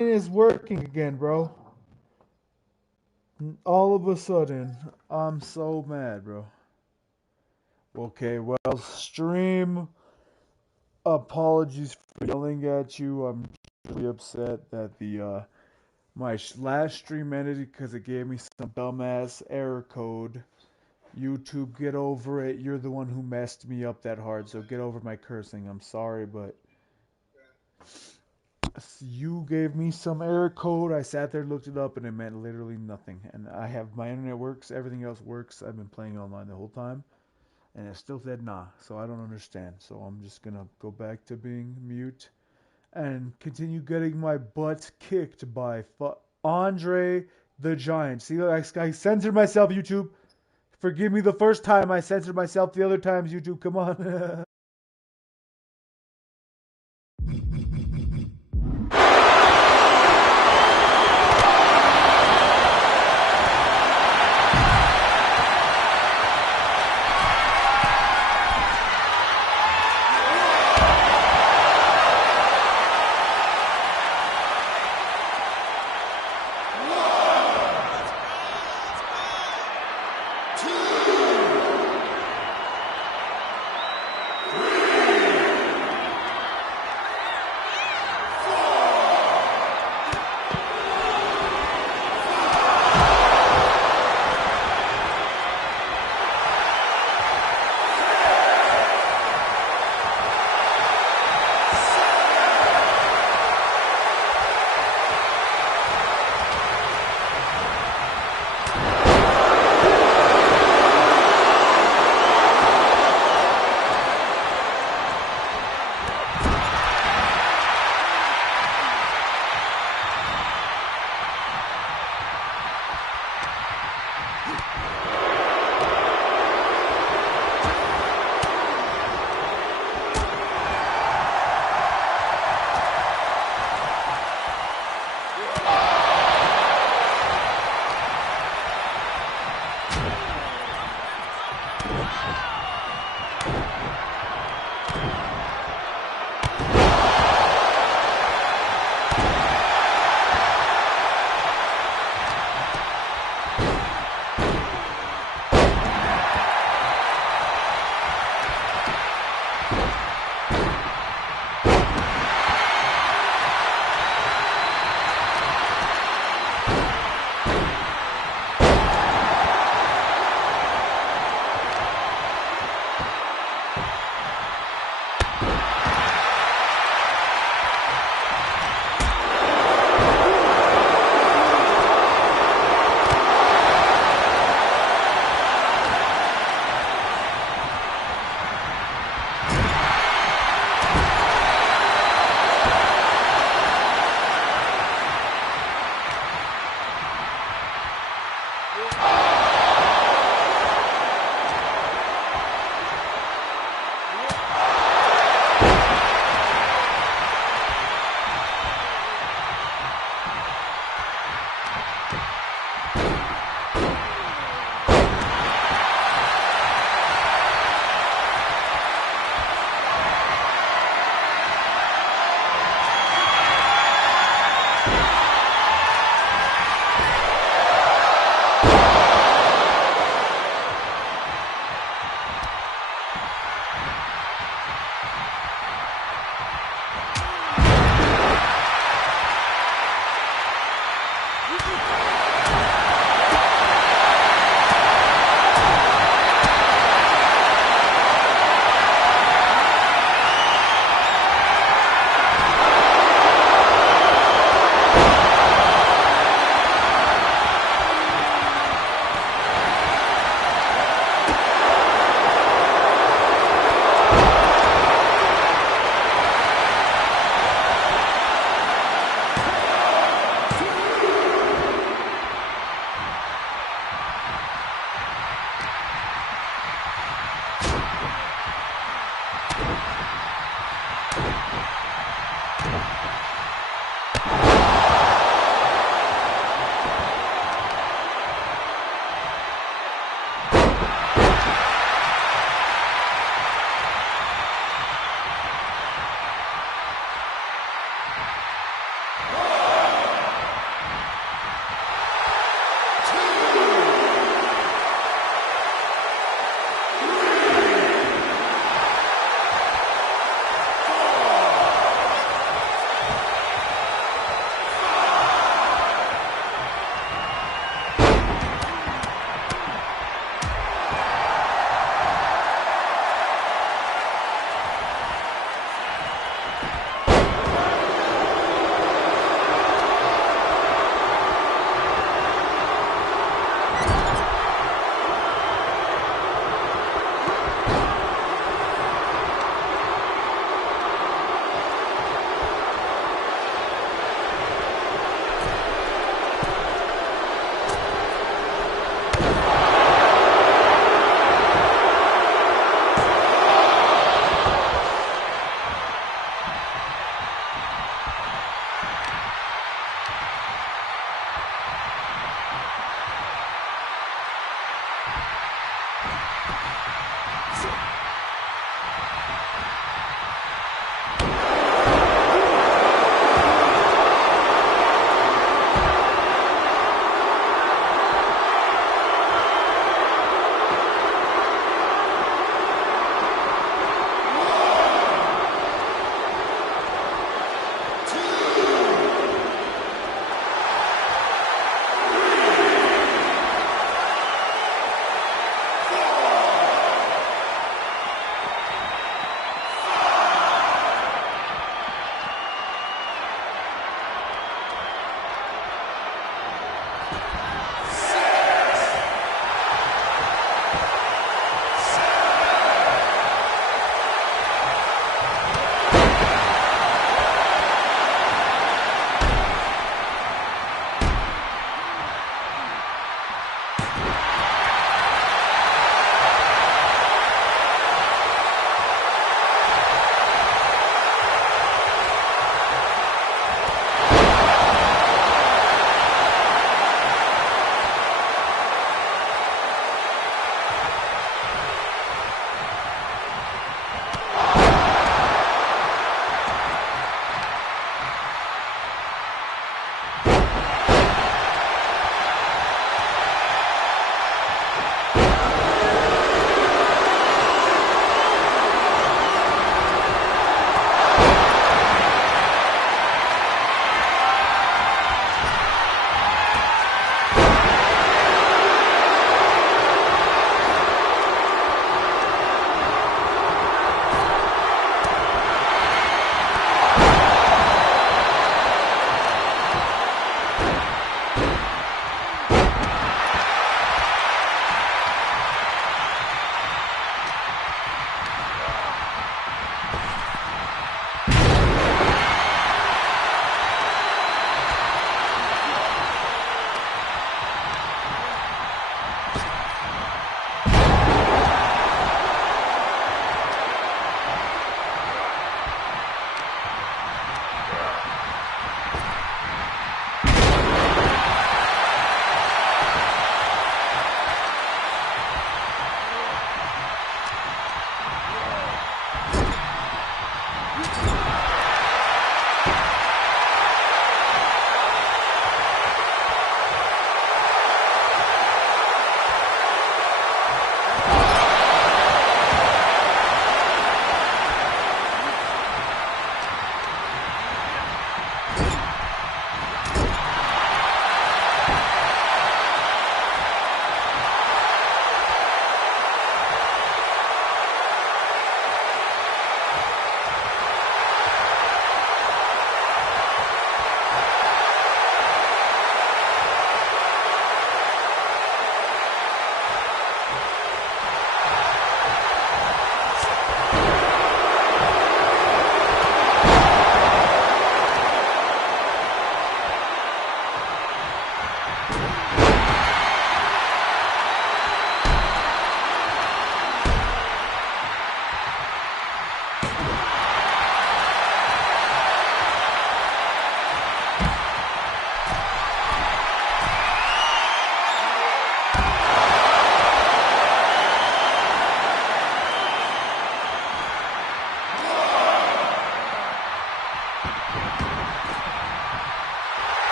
is working again, bro. All of a sudden, I'm so mad, bro. Okay, well, stream. Apologies for yelling at you. I'm really upset that the my last stream ended because it gave me some dumbass error code. YouTube, get over it. You're the one who messed me up that hard, so get over my cursing. I'm sorry, but you gave me some error code. I sat there, looked it up, and it meant literally nothing. And I have my internet works, everything else works. I've been playing online the whole time, and it still said nah. So I don't understand. So I'm just gonna go back to being mute and continue getting my butt kicked by Andre the Giant. See, I censored myself, YouTube. Forgive me the first time I censored myself. The other times, YouTube, come on.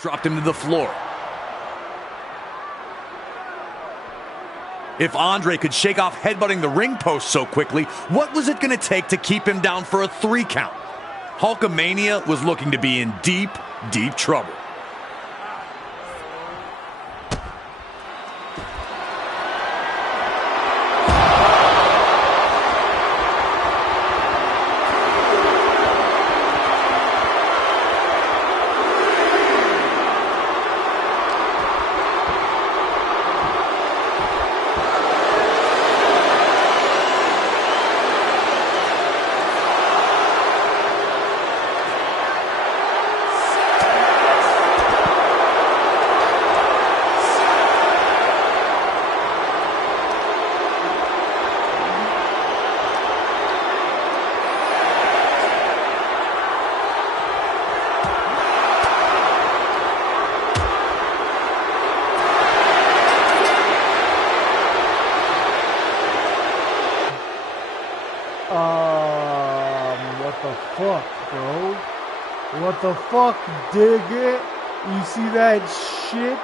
Dropped him to the floor. If Andre could shake off headbutting the ring post so quickly, what was it going to take to keep him down for a 3 count? Hulkamania was looking to be in deep, deep trouble. What the fuck, bro? What the fuck, dig it? You see that shit?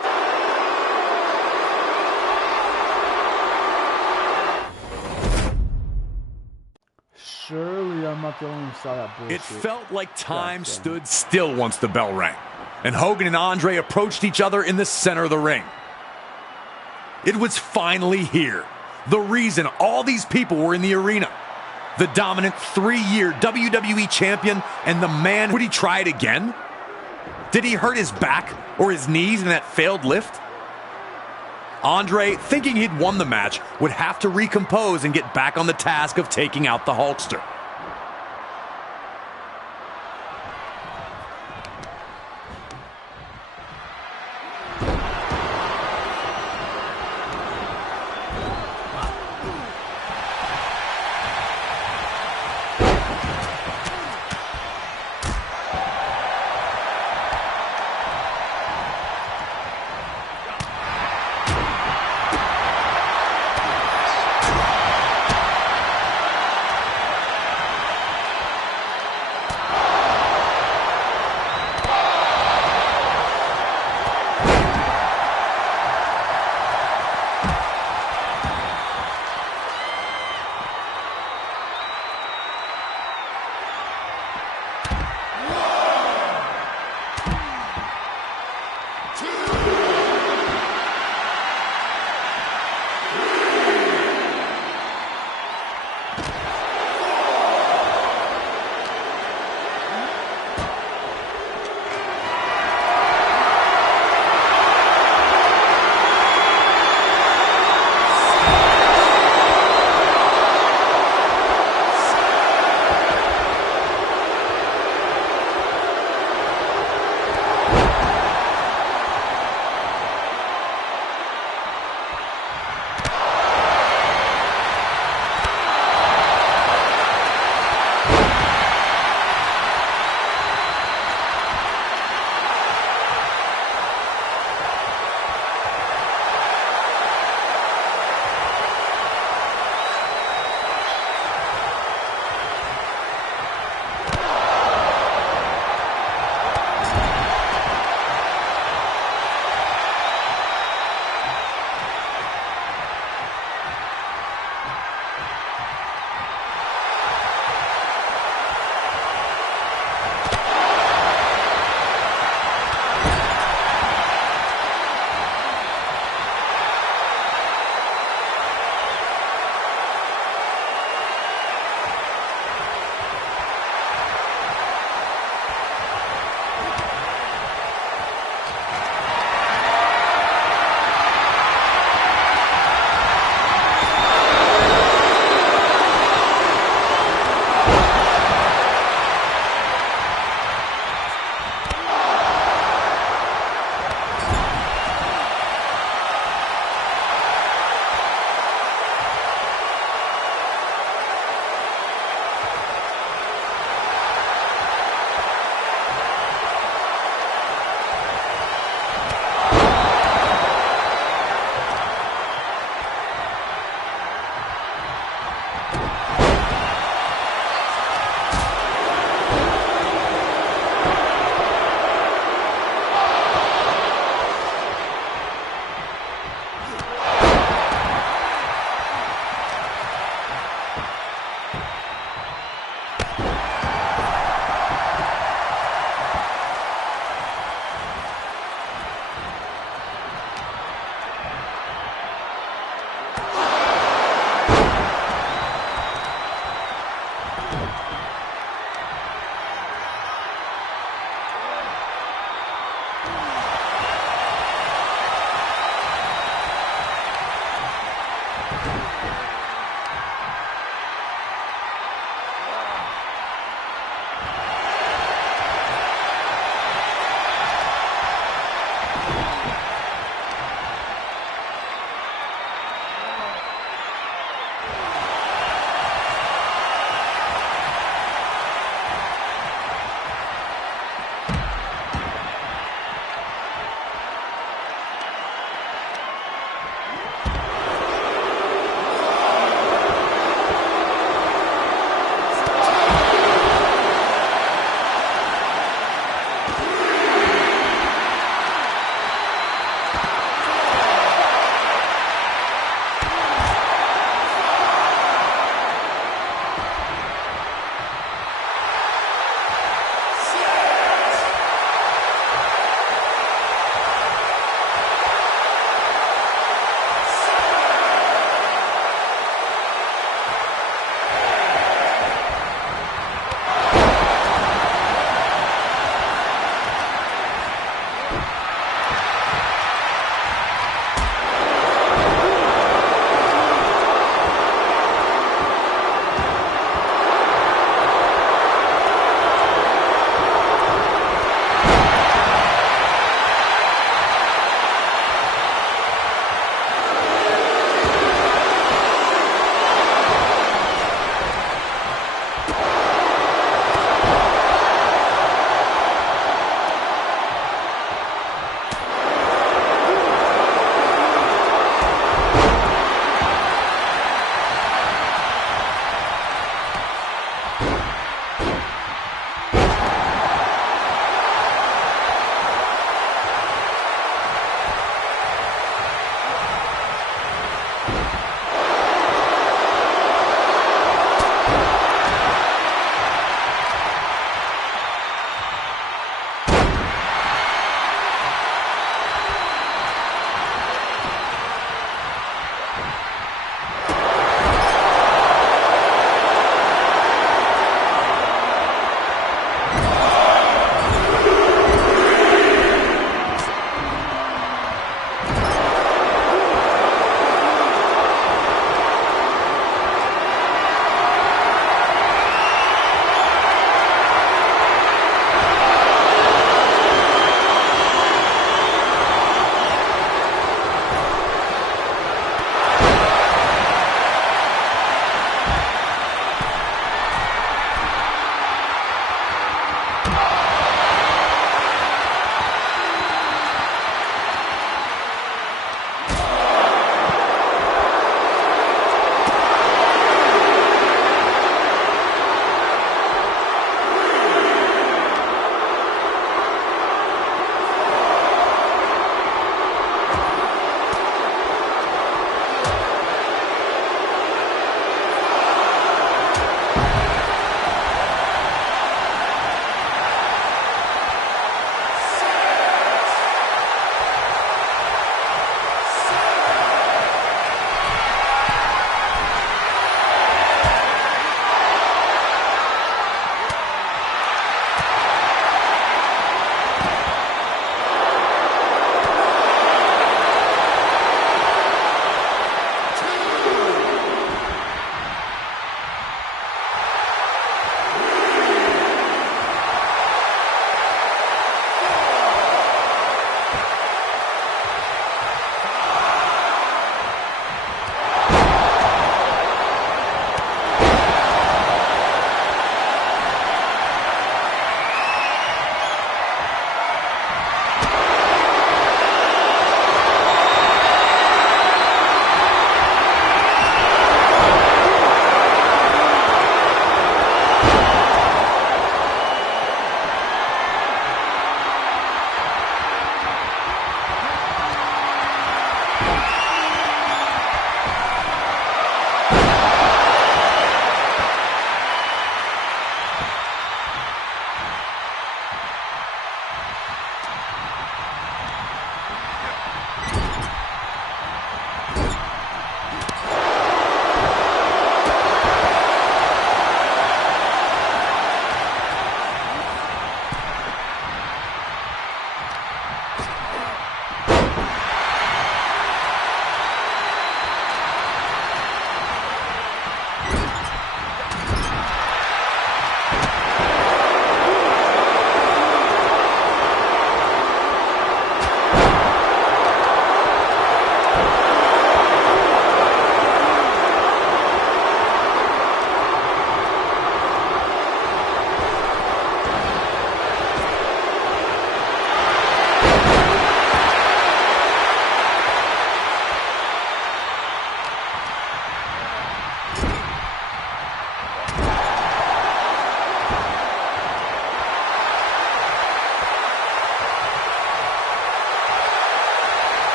Surely I'm not the only one who saw that bullshit. It felt like time stood still once the bell rang, and Hogan and Andre approached each other in the center of the ring. It was finally here. The reason all these people were in the arena. The dominant 3-year WWE champion and the man. Would he try it again? Did he hurt his back or his knees in that failed lift? Andre, thinking he'd won the match, would have to recompose and get back on the task of taking out the Hulkster.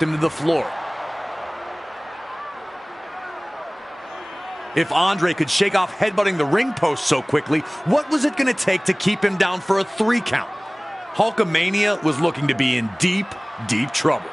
knocked him to the floor. If Andre could shake off headbutting the ring post so quickly, what was it going to take to keep him down for a 3 count? Hulkamania was looking to be in deep, deep trouble.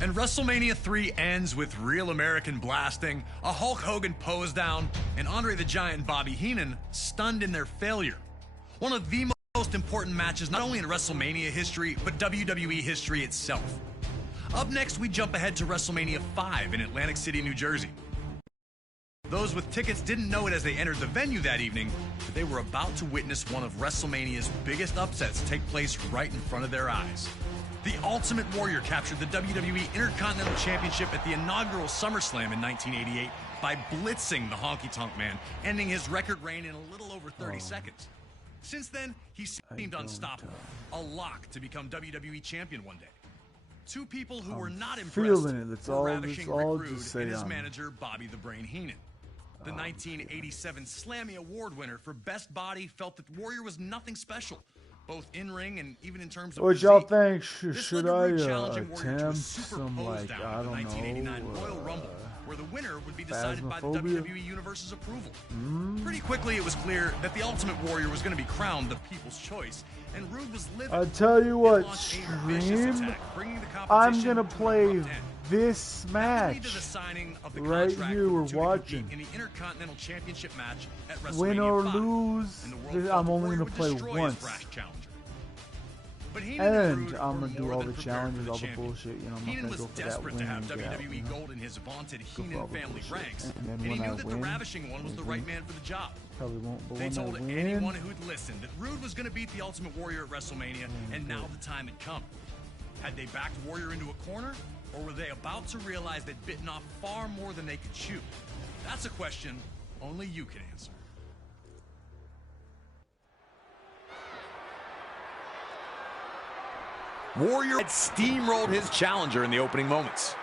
And WrestleMania 3 ends with real American blasting, a Hulk Hogan pose down, and Andre the Giant and Bobby Heenan stunned in their failure. One of the most important matches not only in WrestleMania history, but WWE history itself. Up next, we jump ahead to WrestleMania 5 in Atlantic City, New Jersey. Those with tickets didn't know it as they entered the venue that evening, but they were about to witness one of WrestleMania's biggest upsets take place right in front of their eyes. The Ultimate Warrior captured the WWE Intercontinental Championship at the inaugural SummerSlam in 1988 by blitzing the Honky Tonk Man, ending his record reign in a little over 30 seconds. Since then, he seemed unstoppable, a lock to become WWE Champion one day. Two people who were not impressed were ravishing Rick Rude and his manager, Bobby the Brain Heenan. The 1987 Slammy Award winner for Best Body felt that Warrior was nothing special, both in ring and even in terms of what y'all think? This Should led I Rude challenging Warrior to a attempt super some, pose like, down I in the don't 1989 know, Royal Rumble, where the winner would be decided by the Phasmophobia? WWE Universe's approval. Pretty quickly, it was clear that the Ultimate Warrior was going to be crowned the people's choice, and Rude was livid. I tell you what, launched a vicious stream, attack, bringing the I'm competition gonna to an play abrupt end. this That match led to the signing of the right contract here. for We're the two to watching. compete in the Intercontinental Championship match at Win WrestleMania or 5, lose, and the world I'm felt only Warrior gonna would play destroy his once. brash challenger. But Heenan And Rude I'm were gonna do more all than the prepared for challenges, the all the champion. bullshit. You know, I'm not Heenan gonna was go for that desperate win to have and get out, WWE you know? Gold in his vaunted Go for Heenan all the family bullshit. ranks, And then and he when knew I that the win, Ravishing One was the right man for the job. Probably won't, but They when told I win, anyone who'd listened that Rude was going to beat the Ultimate Warrior at WrestleMania, and now the time had come. Had they backed Warrior into a corner, or were they about to realize they'd bitten off far more than they could chew? That's a question only you can answer. Warrior had steamrolled his challenger in the opening moments.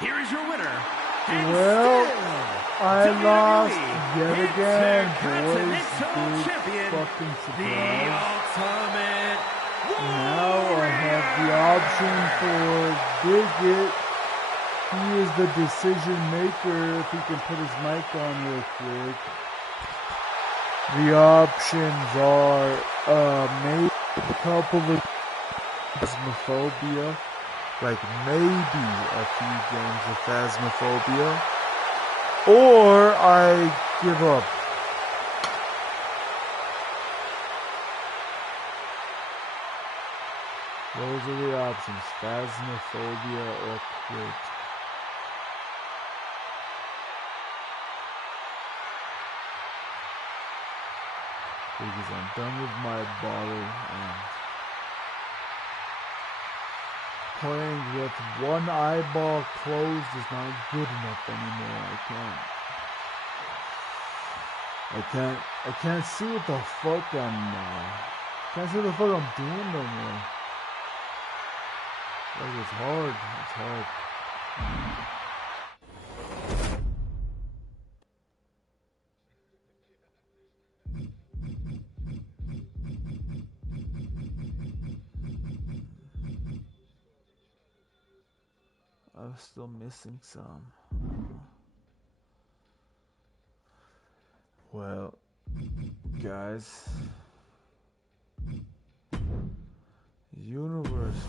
Here is your winner. Well, I lost yet again, boys. Big fucking surprise. Now I have the option for Bigot. He is the decision maker. If he can put his mic on real quick. The options are maybe a couple of Phasmophobia. Like maybe a few games of Phasmophobia, or I give up. Those are the options, Phasmophobia or quit. Because I'm done with my bottle and playing with one eyeball closed is not good enough anymore. I can't see what the fuck can't see what the fuck I'm doing no more. Like it's hard. I'm still missing some. Well, guys, universe.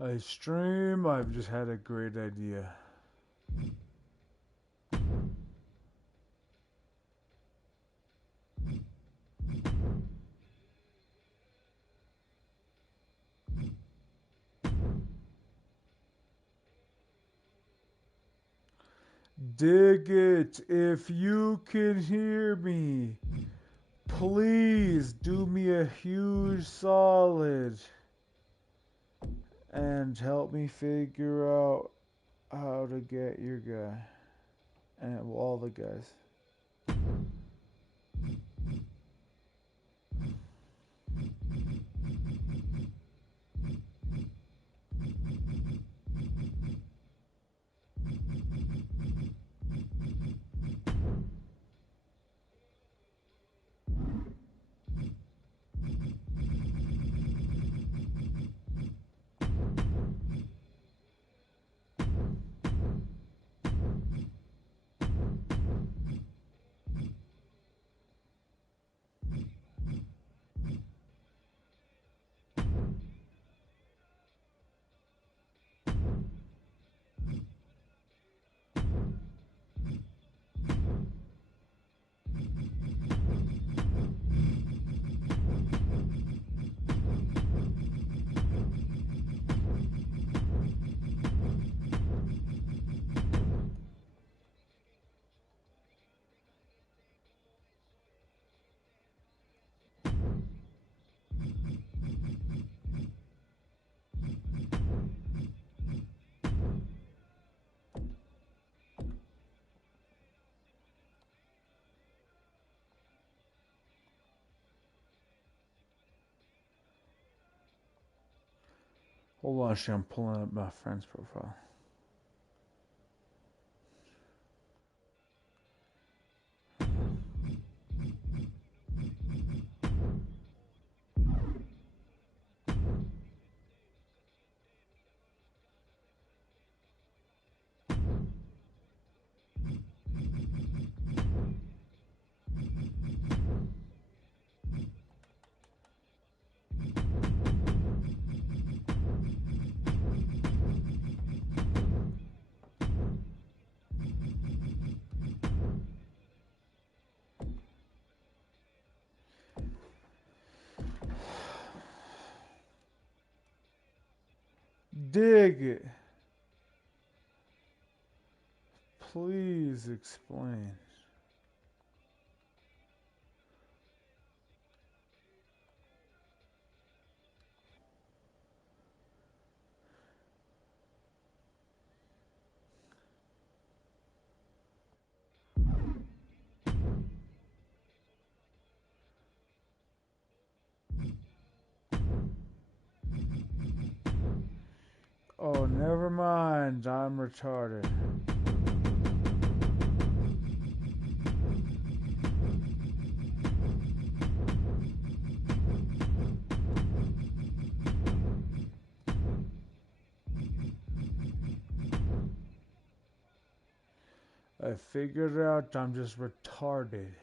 I stream, I've just had a great idea. Dig it, if you can hear me, please do me a huge solid and help me figure out how to get your guy and all the guys. Hold on, I'm pulling up my friend's profile. Dig it. Please explain. Oh, never mind. I'm retarded. I figured out I'm just retarded.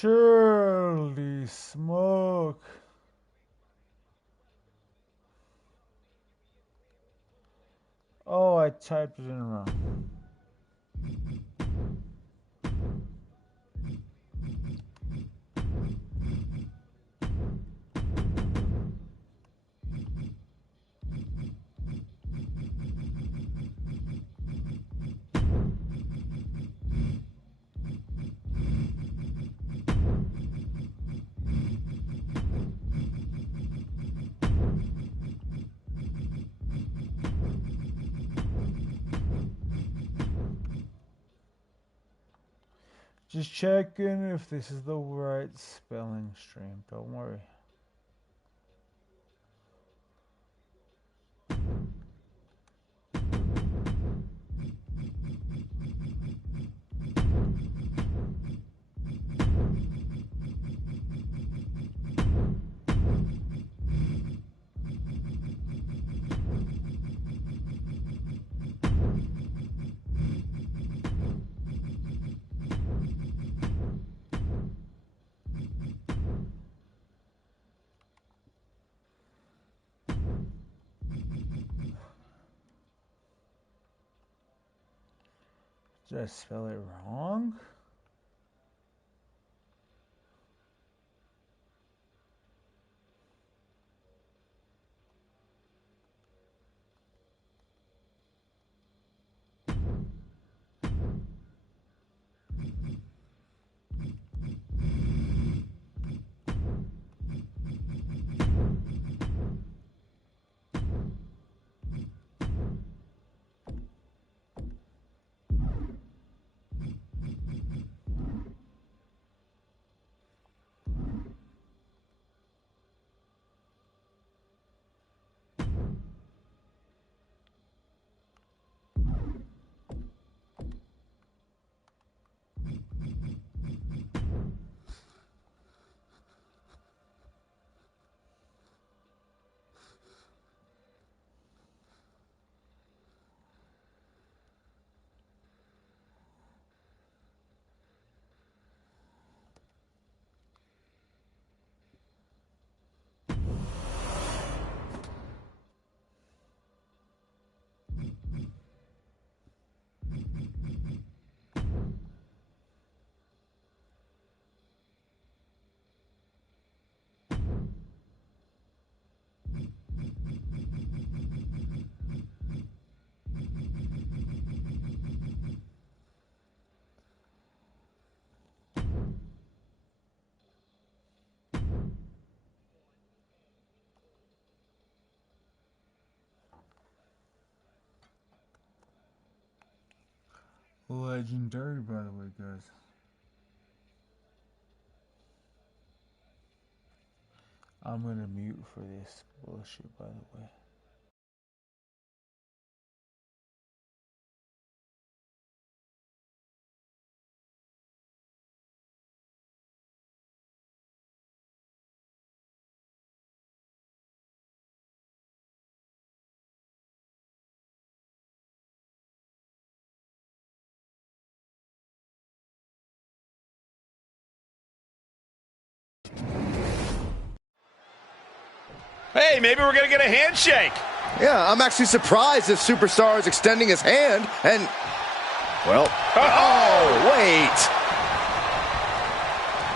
Surely smoke. Oh, I typed it in wrong. Just checking if this is the right spelling stream. Don't worry. Did I spell it wrong? Legendary, by the way, guys. I'm gonna mute for this bullshit, by the way. Hey, maybe we're going to get a handshake. Yeah, I'm actually surprised this superstar is extending his hand and, well, oh, wait.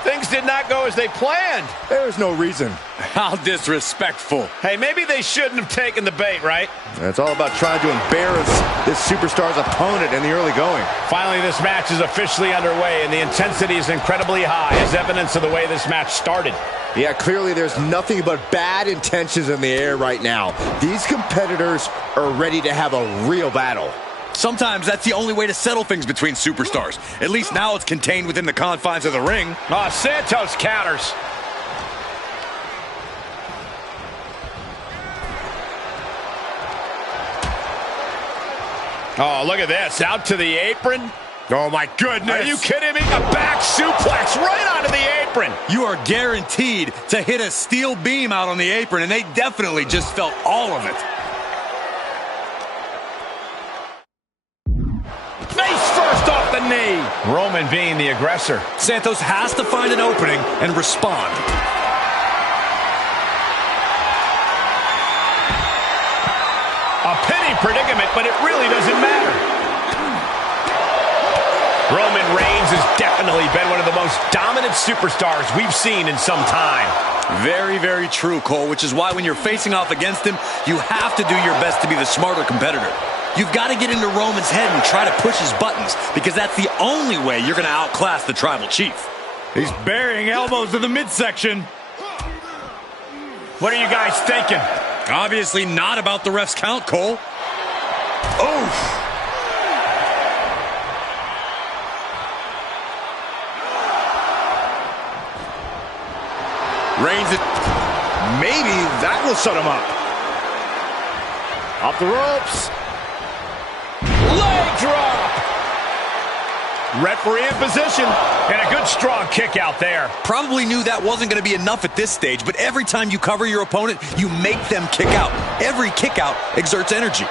Things did not go as they planned. There's no reason. How disrespectful. Hey, maybe they shouldn't have taken the bait, right? It's all about trying to embarrass this superstar's opponent in the early going. Finally, this match is officially underway, and the intensity is incredibly high, as evidence of the way this match started. Yeah, clearly there's nothing but bad intentions in the air right now. These competitors are ready to have a real battle. Sometimes that's the only way to settle things between superstars. At least now it's contained within the confines of the ring. Oh, Santos counters. Oh, look at this. Out to the apron. Oh, my goodness. Are you kidding me? A back suplex right onto the apron. You are guaranteed to hit a steel beam out on the apron, and they definitely just felt all of it. Face first off the knee. Roman being the aggressor. Santos has to find an opening and respond. A penny predicament, but it really doesn't matter. Roman Reigns has definitely been one of the most dominant superstars we've seen in some time. Very, very true, Cole, which is why when you're facing off against him, you have to do your best to be the smarter competitor. You've got to get into Roman's head and try to push his buttons, because that's the only way you're going to outclass the Tribal Chief. He's burying elbows to the midsection. What are you guys thinking? Obviously not about the ref's count, Cole. Oof. Reigns, maybe that will shut him up. Off the ropes. Leg drop. Referee in position. And a good strong kick out there. probably knew that wasn't going to be enough at this stage, but every time you cover your opponent, you make them kick out. Every kick out exerts energy.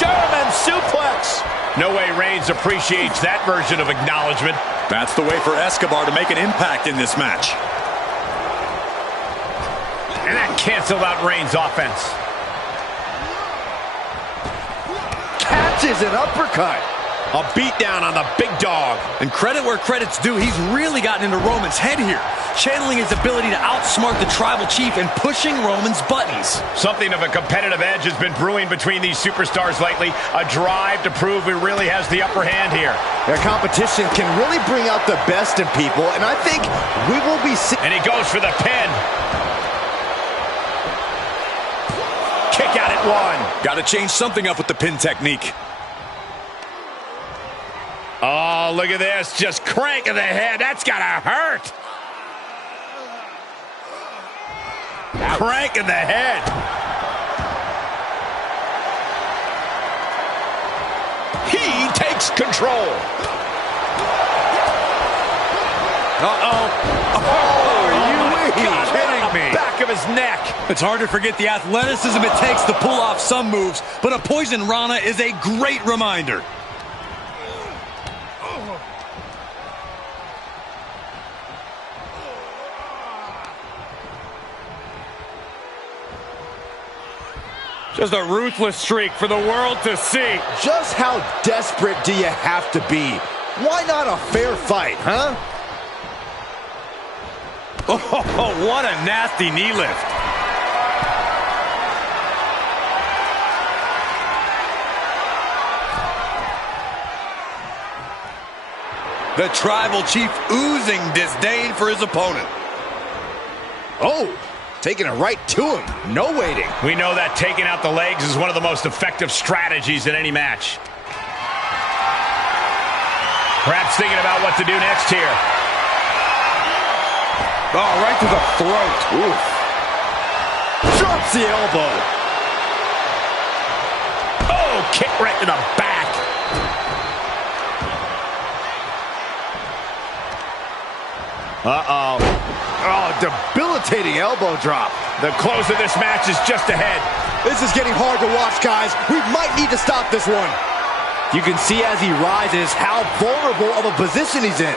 German suplex. No way Reigns appreciates that version of acknowledgement. That's the way for Escobar to make an impact in this match. And that canceled out Reigns' offense. Catches an uppercut. A beatdown on the big dog. And credit where credit's due, he's really gotten into Roman's head here, channeling his ability to outsmart the Tribal Chief and pushing Roman's buttons. Something of a competitive edge has been brewing between these superstars lately. A drive to prove he really has the upper hand here. Their competition can really bring out the best in people, and I think we will be seeing... And he goes for the pin. Kick out at one. Got to change something up with the pin technique. Oh, look at this. Just cranking the head. That's got to hurt. Cranking the head. He takes control. Are you kidding me? Back of his neck. It's hard to forget the athleticism it takes to pull off some moves, but a poison Rana is a great reminder. Just a ruthless streak for the world to see. Just how desperate do you have to be? Why not a fair fight, huh? Oh, what a nasty knee lift. The Tribal Chief oozing disdain for his opponent. Oh, taking it right to him. No waiting. We know that taking out the legs is one of the most effective strategies in any match. Perhaps thinking about what to do next here. Oh, right to the throat. Oof. Drops the elbow. Oh, kick right to the back. Uh-oh. Oh, debilitating elbow drop. The close of this match is just ahead. This is getting hard to watch, guys. We might need to stop this one. You can see as he rises how vulnerable of a position he's in.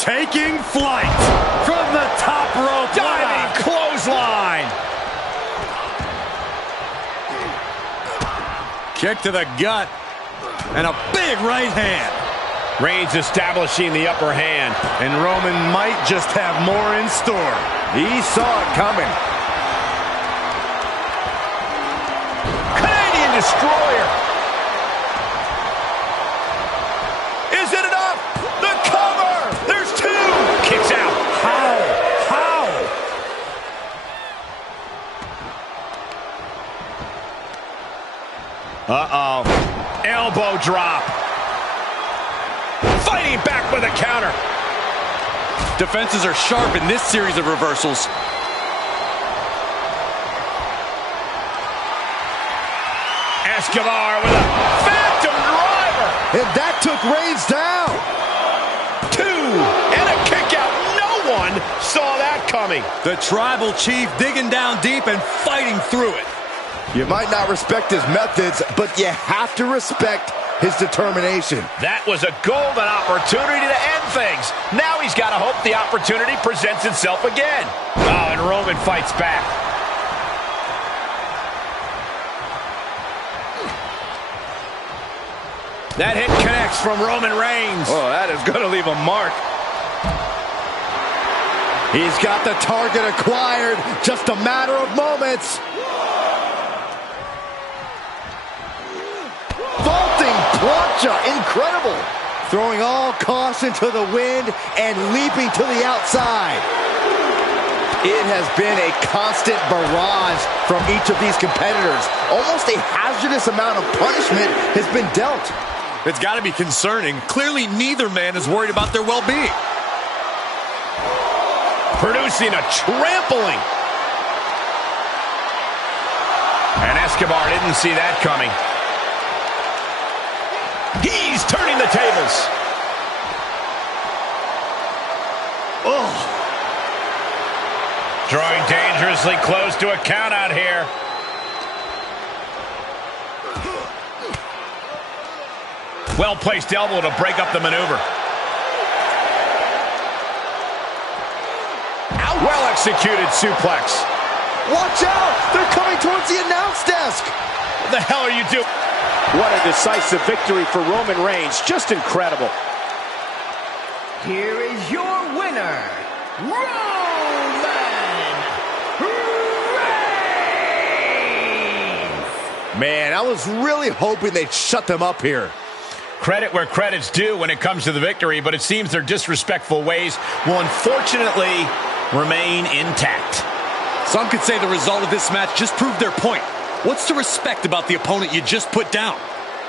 Taking flight from the top rope. Diving clothesline. Kick to the gut. And a big right hand. Reigns establishing the upper hand. And Roman might just have more in store. He saw it coming. Canadian Destroyer. Is it enough? The cover. There's two. Kicks out. How? Uh-oh. Elbow drop. Fighting back with a counter. Defenses are sharp in this series of reversals. Escobar with a phantom driver. And that took Reigns down. Two. And a kick out. No one saw that coming. The Tribal Chief digging down deep and fighting through it. You might not respect his methods, but you have to respect his determination. That was a golden opportunity to end things. Now he's got to hope the opportunity presents itself again. Oh, and Roman fights back. That hit connects from Roman Reigns. Oh, that is going to leave a mark. He's got the target acquired. Just a matter of moments. Vaulting plancha, incredible. Throwing all caution to the wind and leaping to the outside. It has been a constant barrage from each of these competitors. Almost a hazardous amount of punishment has been dealt. It's got to be concerning. Clearly, neither man is worried about their well-being. producing a trampling. And Escobar didn't see that coming. He's turning the tables. Oh. Drawing dangerously close to a count out here. Well-placed elbow to break up the maneuver. Well-executed suplex. Watch out! They're coming towards the announce desk! What the hell are you doing? What a decisive victory for Roman Reigns. Just incredible. Here is your winner, Roman Reigns! Man, I was really hoping they'd shut them up here. Credit where credit's due when it comes to the victory, but it seems their disrespectful ways will unfortunately remain intact. Some could say the result of this match just proved their point. What's to respect about the opponent you just put down?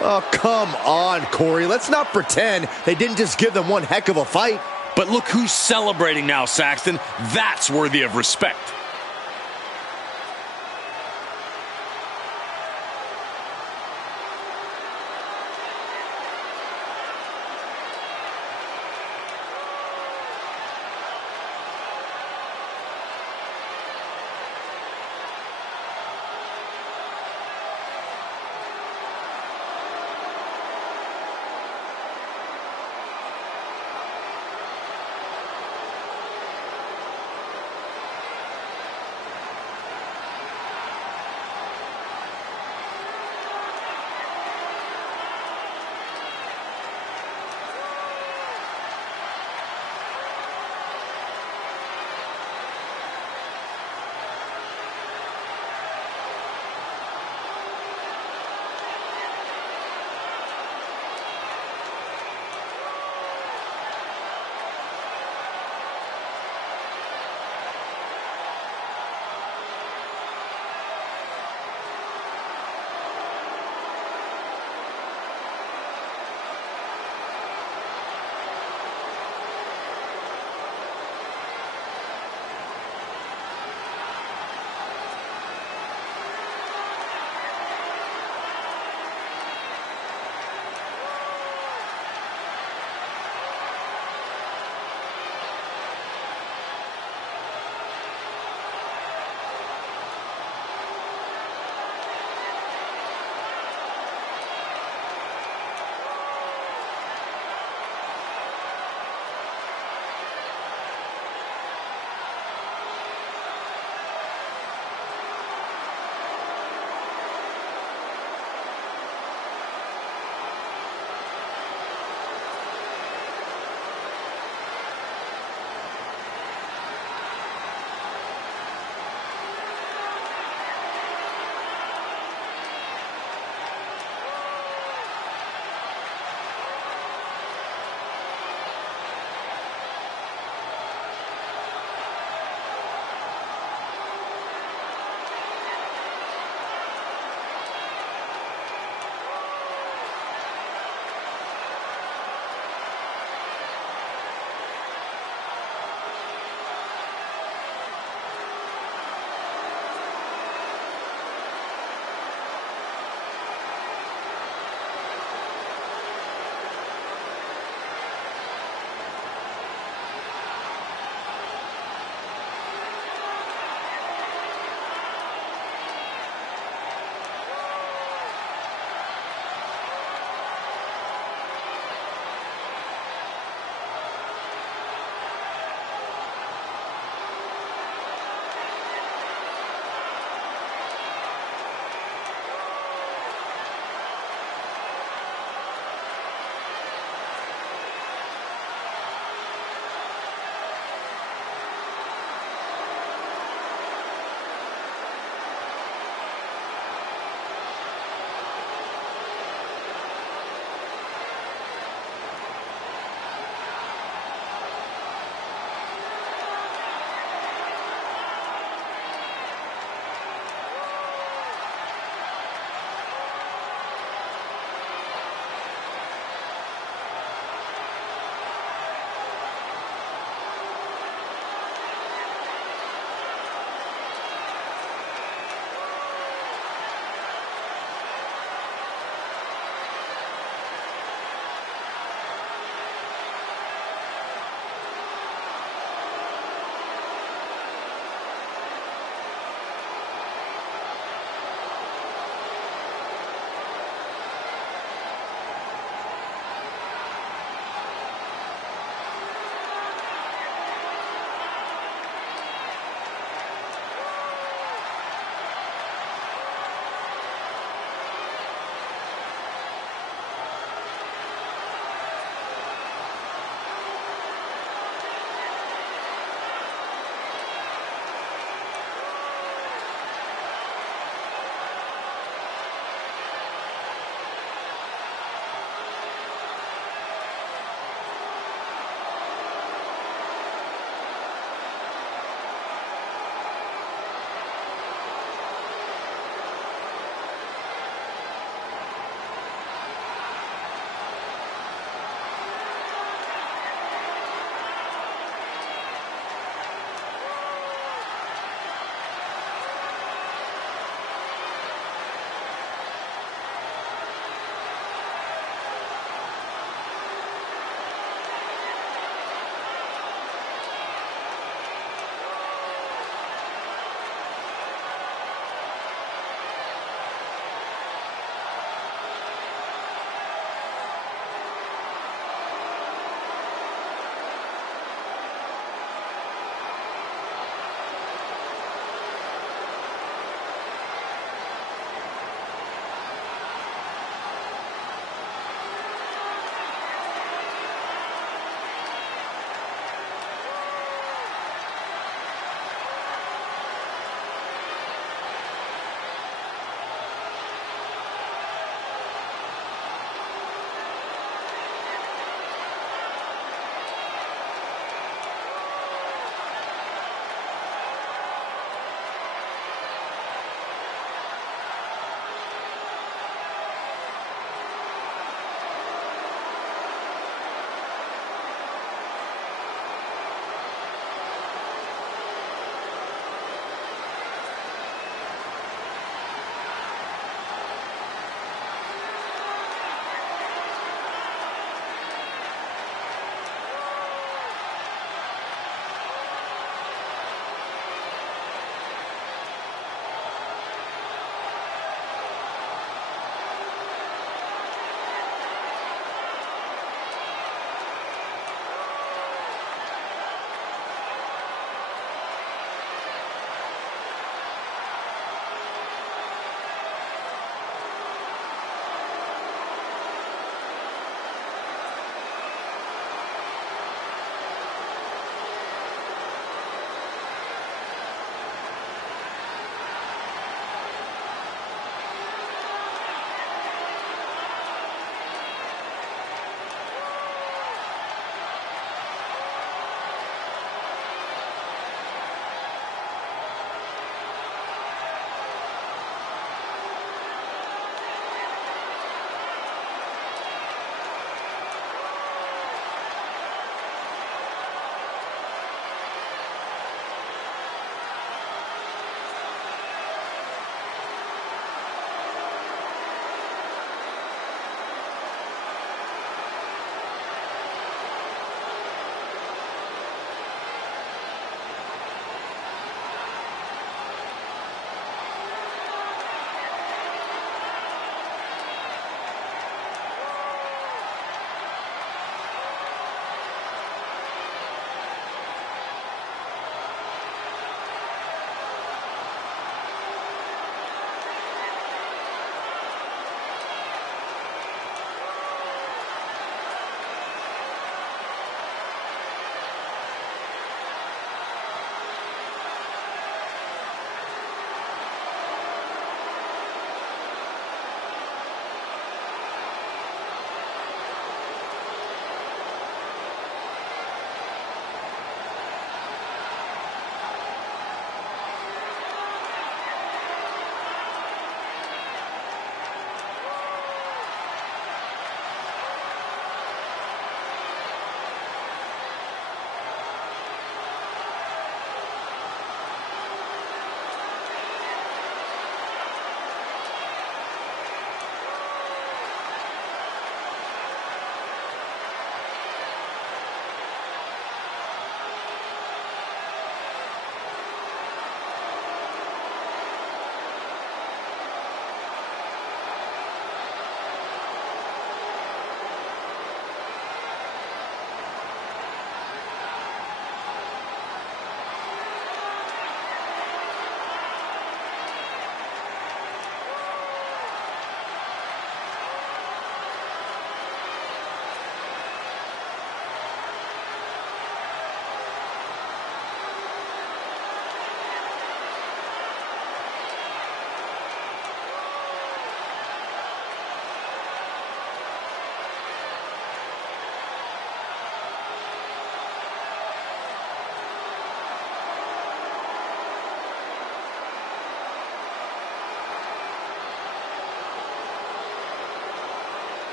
Oh, come on, Corey. Let's not pretend they didn't just give them one heck of a fight. But look who's celebrating now, Saxton. That's worthy of respect.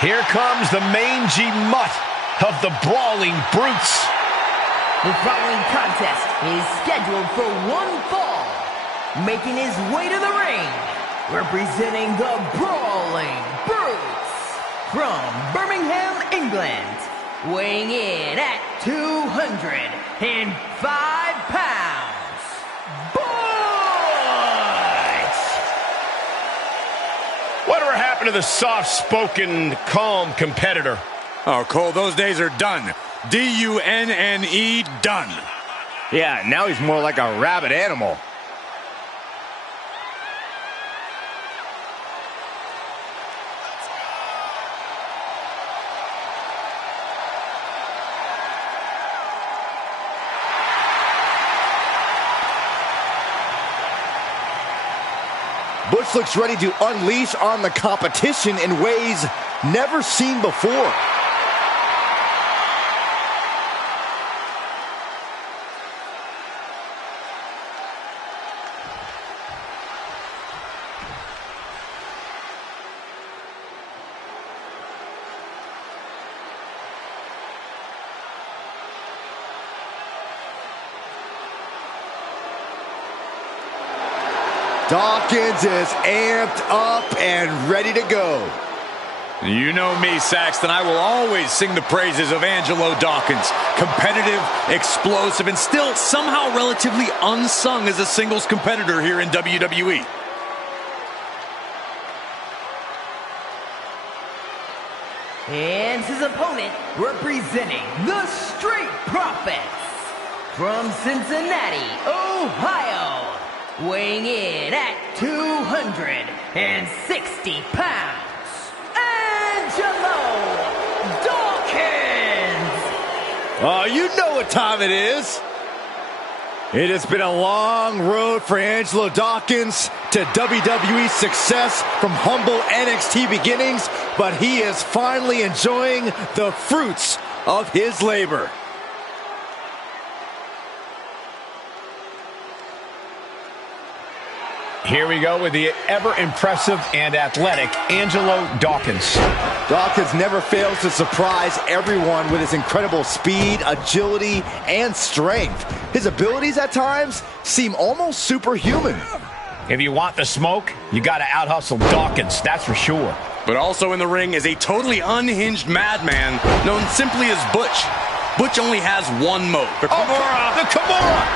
Here comes the mangy mutt of the Brawling Brutes. The following contest is scheduled for one fall. Making his way to the ring, representing the Brawling Brutes from Birmingham, England, weighing in at 205 pounds, Butch! Whatever happened to the soft-spoken, calm competitor? Oh, Cole, those days are done. D-U-N-N-E, done. Yeah, now he's more like a rabid animal. Butch looks ready to unleash on the competition in ways never seen before. Dawkins is amped up and ready to go. You know me, Saxton. I will always sing the praises of Angelo Dawkins. Competitive, explosive, and still somehow relatively unsung as a singles competitor here in WWE. And his opponent, representing the Street Profits from Cincinnati, Ohio, weighing in at 260 pounds, Angelo Dawkins! Oh, you know what time it is. It has been a long road for Angelo Dawkins to WWE success from humble NXT beginnings, but he is finally enjoying the fruits of his labor. Here we go with the ever-impressive and athletic Angelo Dawkins. Dawkins never fails to surprise everyone with his incredible speed, agility, and strength. His abilities at times seem almost superhuman. If you want the smoke, you got to out-hustle Dawkins, that's for sure. But also in the ring is a totally unhinged madman known simply as Butch. Butch only has one move. The Kimura! The Kimura!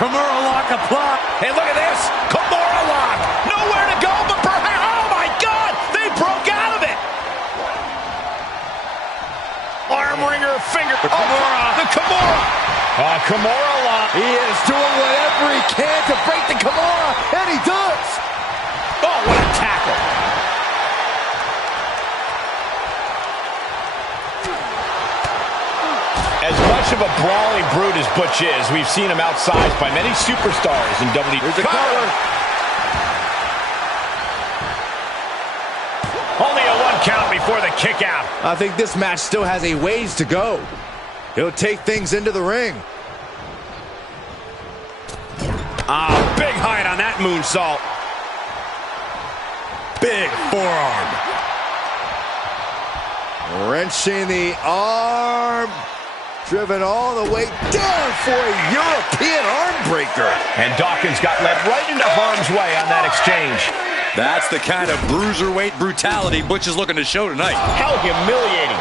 Kimura lock applied. Hey, look at this! Kimura lock! Nowhere to go, but perhaps... Oh, my God! They broke out of it! Arm wringer, finger... The Kimura! The Kimura! Kimura lock. He is doing whatever he can to break the Kimura, and he does! Oh, what a tackle! As much of a brawling brute as Butch is, we've seen him outsized by many superstars in WWE. There's a cover. Only a 1 count before the kick out. I think this match still has a ways to go. He'll take things into the ring. Big height on that moonsault. Big forearm. Wrenching the arm. Driven all the way down for a European arm breaker. And Dawkins got led right into harm's way on that exchange. That's the kind of bruiserweight brutality Butch is looking to show tonight. How humiliating.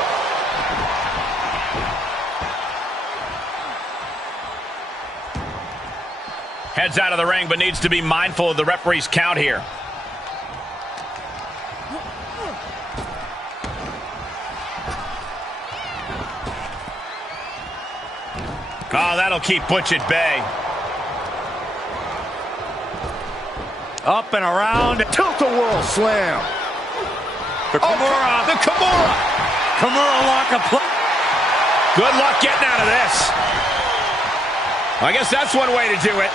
Heads out of the ring, but needs to be mindful of the referee's count here. Oh, that'll keep Butch at bay. Up and around. Tilt-a-whirl slam. The Kimura. The Kimura. Kimura lock applied. Good luck getting out of this. I guess that's one way to do it.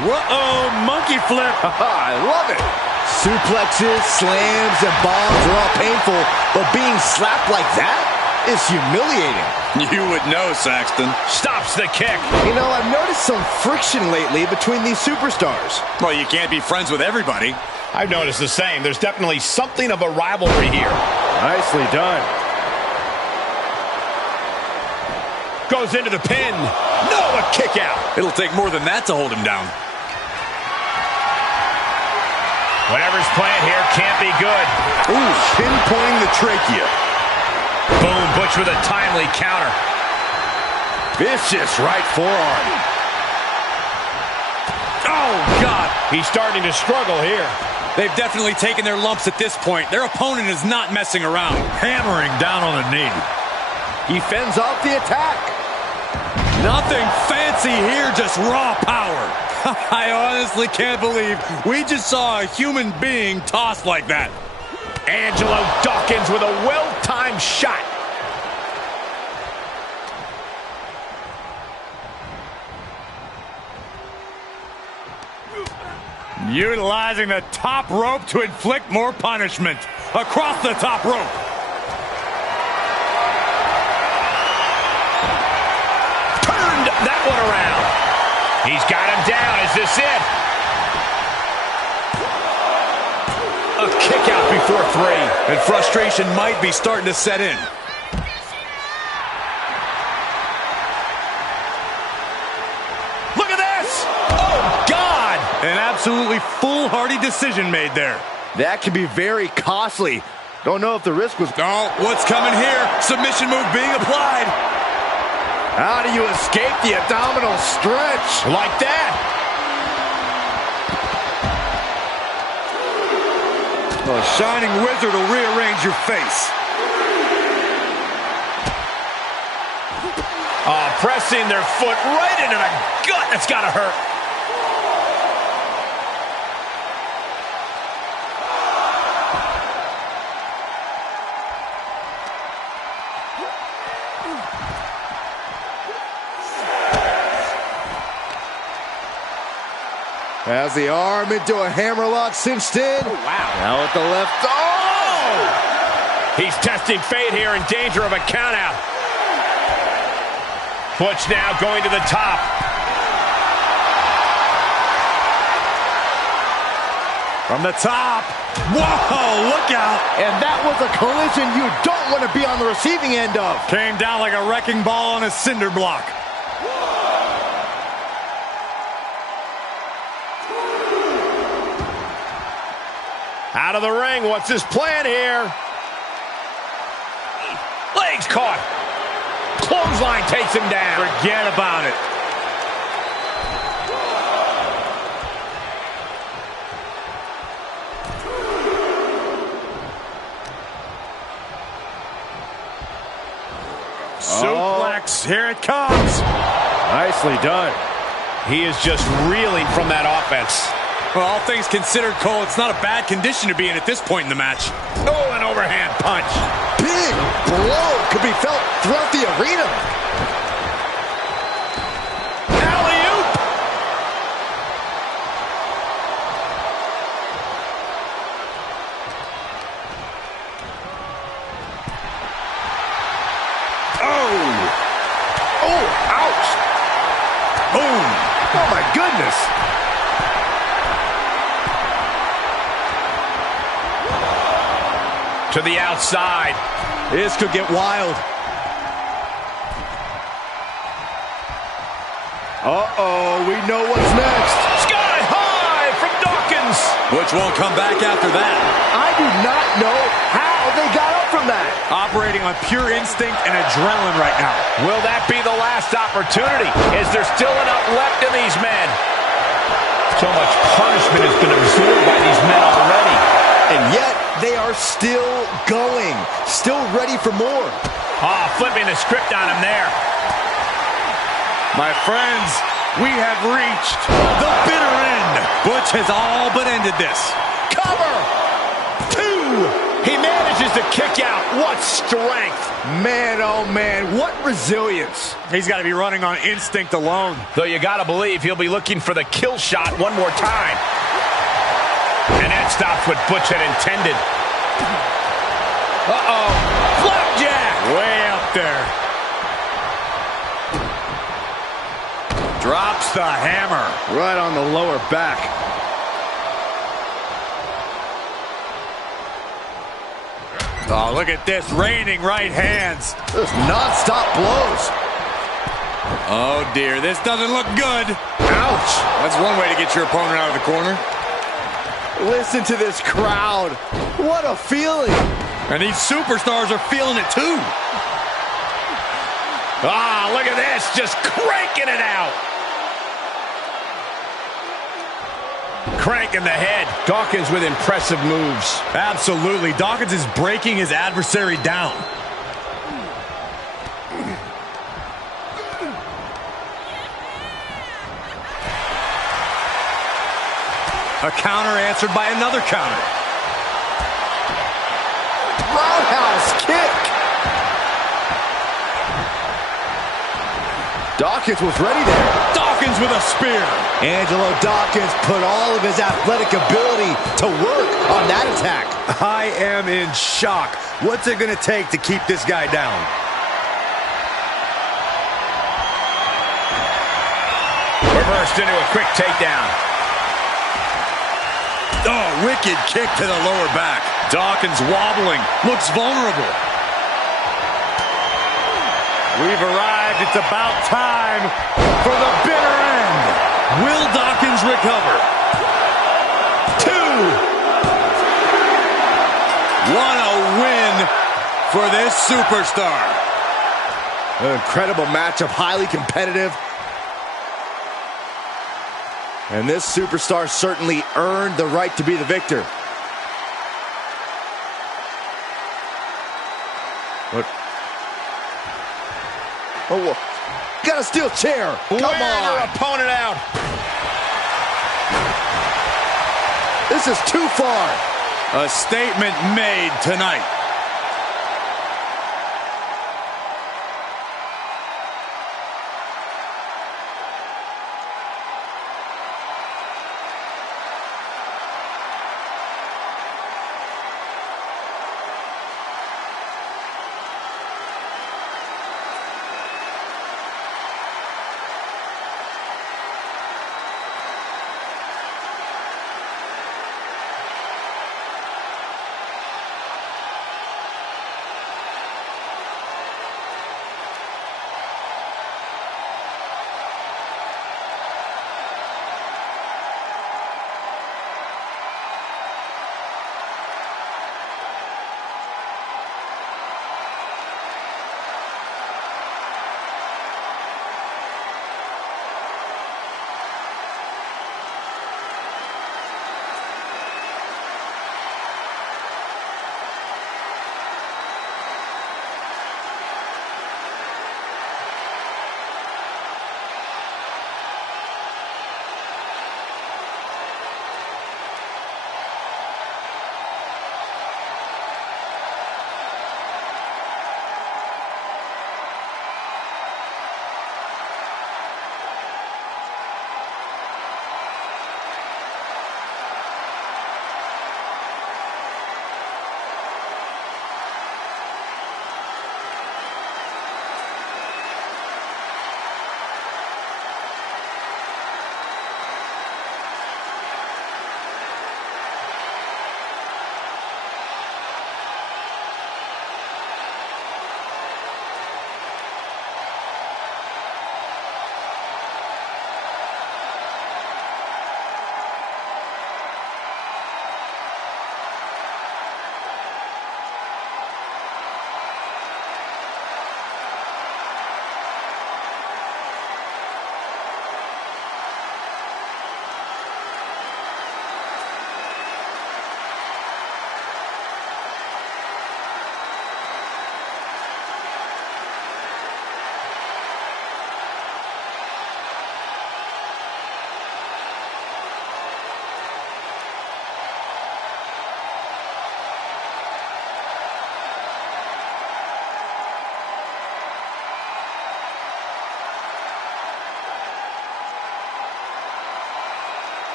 Uh-oh, monkey flip. I love it. Suplexes, slams, and bombs are all painful, but being slapped like that is humiliating. You would know, Saxton. Stops the kick. You know, I've noticed some friction lately between these superstars. Well, you can't be friends with everybody. I've noticed the same. There's definitely something of a rivalry here. Nicely done. Goes into the pin. No, a kick out. It'll take more than that to hold him down. Whatever's planned here can't be good. Ooh, pinpointing the trachea. Boom, Butch with a timely counter. Vicious right forearm. Oh, God. He's starting to struggle here. They've definitely taken their lumps at this point. Their opponent is not messing around. Hammering down on the knee. He fends off the attack. Nothing fancy here, just raw power. I honestly can't believe we just saw a human being tossed like that. Angelo Dawkins with a well-timed shot. Utilizing the top rope to inflict more punishment. Across the top rope. Turned that one around. He's got him down. Is this it? A kick out before 3. And frustration might be starting to set in. Look at this! Oh, God! An absolutely foolhardy decision made there. That can be very costly. Don't know if the risk was... Oh, what's coming here? Submission move being applied. How do you escape the abdominal stretch? Like that. A shining wizard will rearrange your face. Pressing their foot right into the gut. That's got to hurt. Has the arm into a hammerlock cinched in. Oh, wow. Now with the left. Oh! He's testing fate here, in danger of a countout. Butch now going to the top. From the top. Whoa, look out. And that was a collision you don't want to be on the receiving end of. Came down like a wrecking ball on a cinder block. Out of the ring. What's his plan here? Legs caught. Clothesline takes him down. Forget about it. Suplex. Here it comes. Nicely done. He is just reeling from that offense. Well, all things considered, Cole, it's not a bad condition to be in at this point in the match. Oh, an overhand punch. Big blow could be felt throughout the arena. Alley-oop. Oh, ouch. Boom. Oh, my goodness. To the outside. This could get wild. Uh-oh, we know what's next. Sky high from Dawkins. Butch won't come back after that. I do not know how they got up from that. Operating on pure instinct and adrenaline right now. Will that be the last opportunity? Is there still enough left in these men? So much punishment has been absorbed by these men already. And yet, they are still going. Still ready for more. Flipping the script on him there. My friends, we have reached the bitter end. Butch has all but ended this. Cover. 2. He manages to kick out. What strength. Man, oh man, what resilience. He's got to be running on instinct alone. Though you got to believe he'll be looking for the kill shot one more time. And that stops what Butch had intended. Uh-oh. Flapjack. Way up there. Drops the hammer. Right on the lower back. Oh, look at this, raining right hands. Just non-stop blows. Oh dear, this doesn't look good. Ouch. That's one way to get your opponent out of the corner. Listen to this crowd. What a feeling. And these superstars are feeling it too. Ah, look at this, just cranking it out. Cranking the head. Dawkins with impressive moves. Absolutely. Dawkins is breaking his adversary down. A counter answered by another counter. Roundhouse kick. Dawkins was ready there. Dawkins with a spear. Angelo Dawkins put all of his athletic ability to work on that attack. I am in shock. What's it going to take to keep this guy down? Reversed into a quick takedown. Oh, wicked kick to the lower back. Dawkins wobbling. Looks vulnerable. We've arrived. It's about time for the bitter end. Will Dawkins recover? 2. What a win for this superstar. An incredible matchup, highly competitive. And this superstar certainly earned the right to be the victor. What? Oh, got a steel chair. Come on. Opponent out. This is too far. A statement made tonight.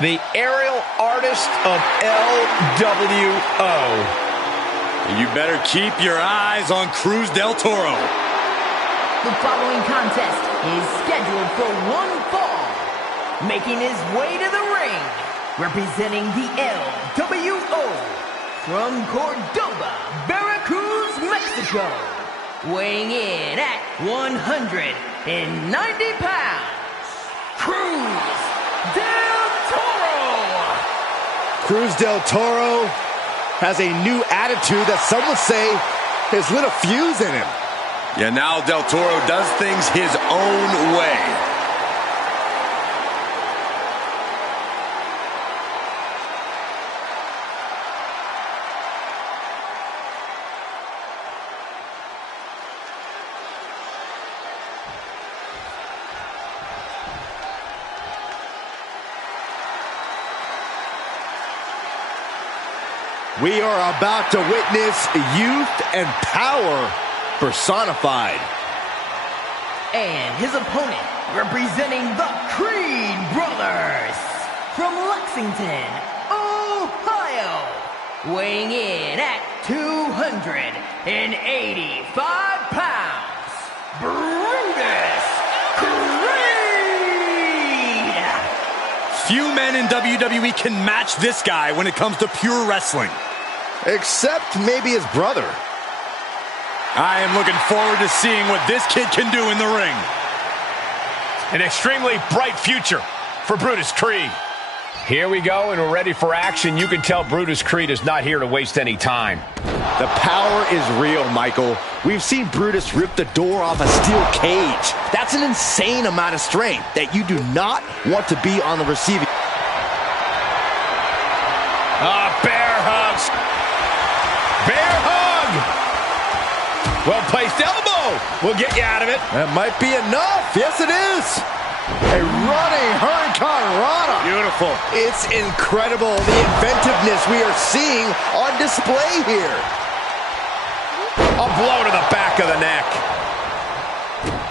the aerial artist of LWO. You better keep your eyes on Cruz del Toro. The following contest is scheduled for one fall. Making his way to the ring, representing the LWO from Cordoba, Veracruz, Mexico. Weighing in at 190 pounds, Cruz del Toro. Cruz del Toro has a new attitude that some would say has lit a fuse in him. Yeah, now Del Toro does things his own way. We are about to witness youth and power personified. And his opponent, representing the Creed Brothers from Lexington, Ohio, weighing in at 285 pounds, Brutus Creed. Few men in WWE can match this guy when it comes to pure wrestling. Except maybe his brother. I am looking forward to seeing what this kid can do in the ring. An extremely bright future for Brutus Creed. Here we go, and we're ready for action. You can tell Brutus Creed is not here to waste any time. The power is real, Michael. We've seen Brutus rip the door off a steel cage. That's an insane amount of strength that you do not want to be on the receiving. Bear hugs. Bear hug. Well-placed elbow will get you out of it. That might be enough. Yes, it is. A running Hurricane Rana. Beautiful. It's incredible, the inventiveness we are seeing on display here. A blow to the back of the neck.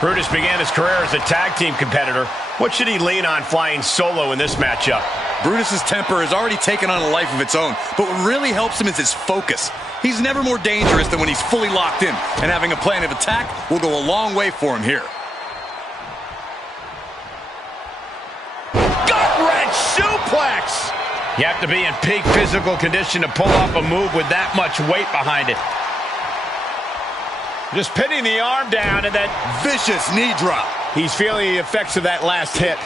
Brutus began his career as a tag team competitor. What should he lean on flying solo in this matchup? Brutus's temper has already taken on a life of its own, but what really helps him is his focus. He's never more dangerous than when he's fully locked in, and having a plan of attack will go a long way for him here. Gut-wrench suplex! You have to be in peak physical condition to pull off a move with that much weight behind it. Just pinning the arm down and then Vicious knee drop. he's feeling the effects of that last hit.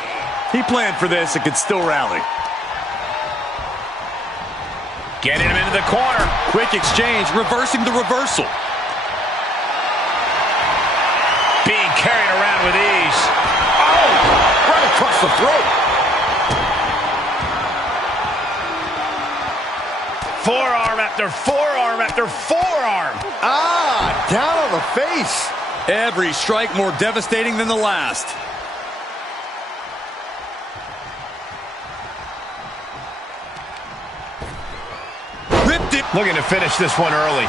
He planned for this and could still rally. Getting him into the corner. Quick exchange, reversing the reversal. Being carried around with ease. Oh! Right across the throat. Forearm after forearm after forearm. Down on the face. Every strike more devastating than the last. Ripped it. Looking to finish this one early.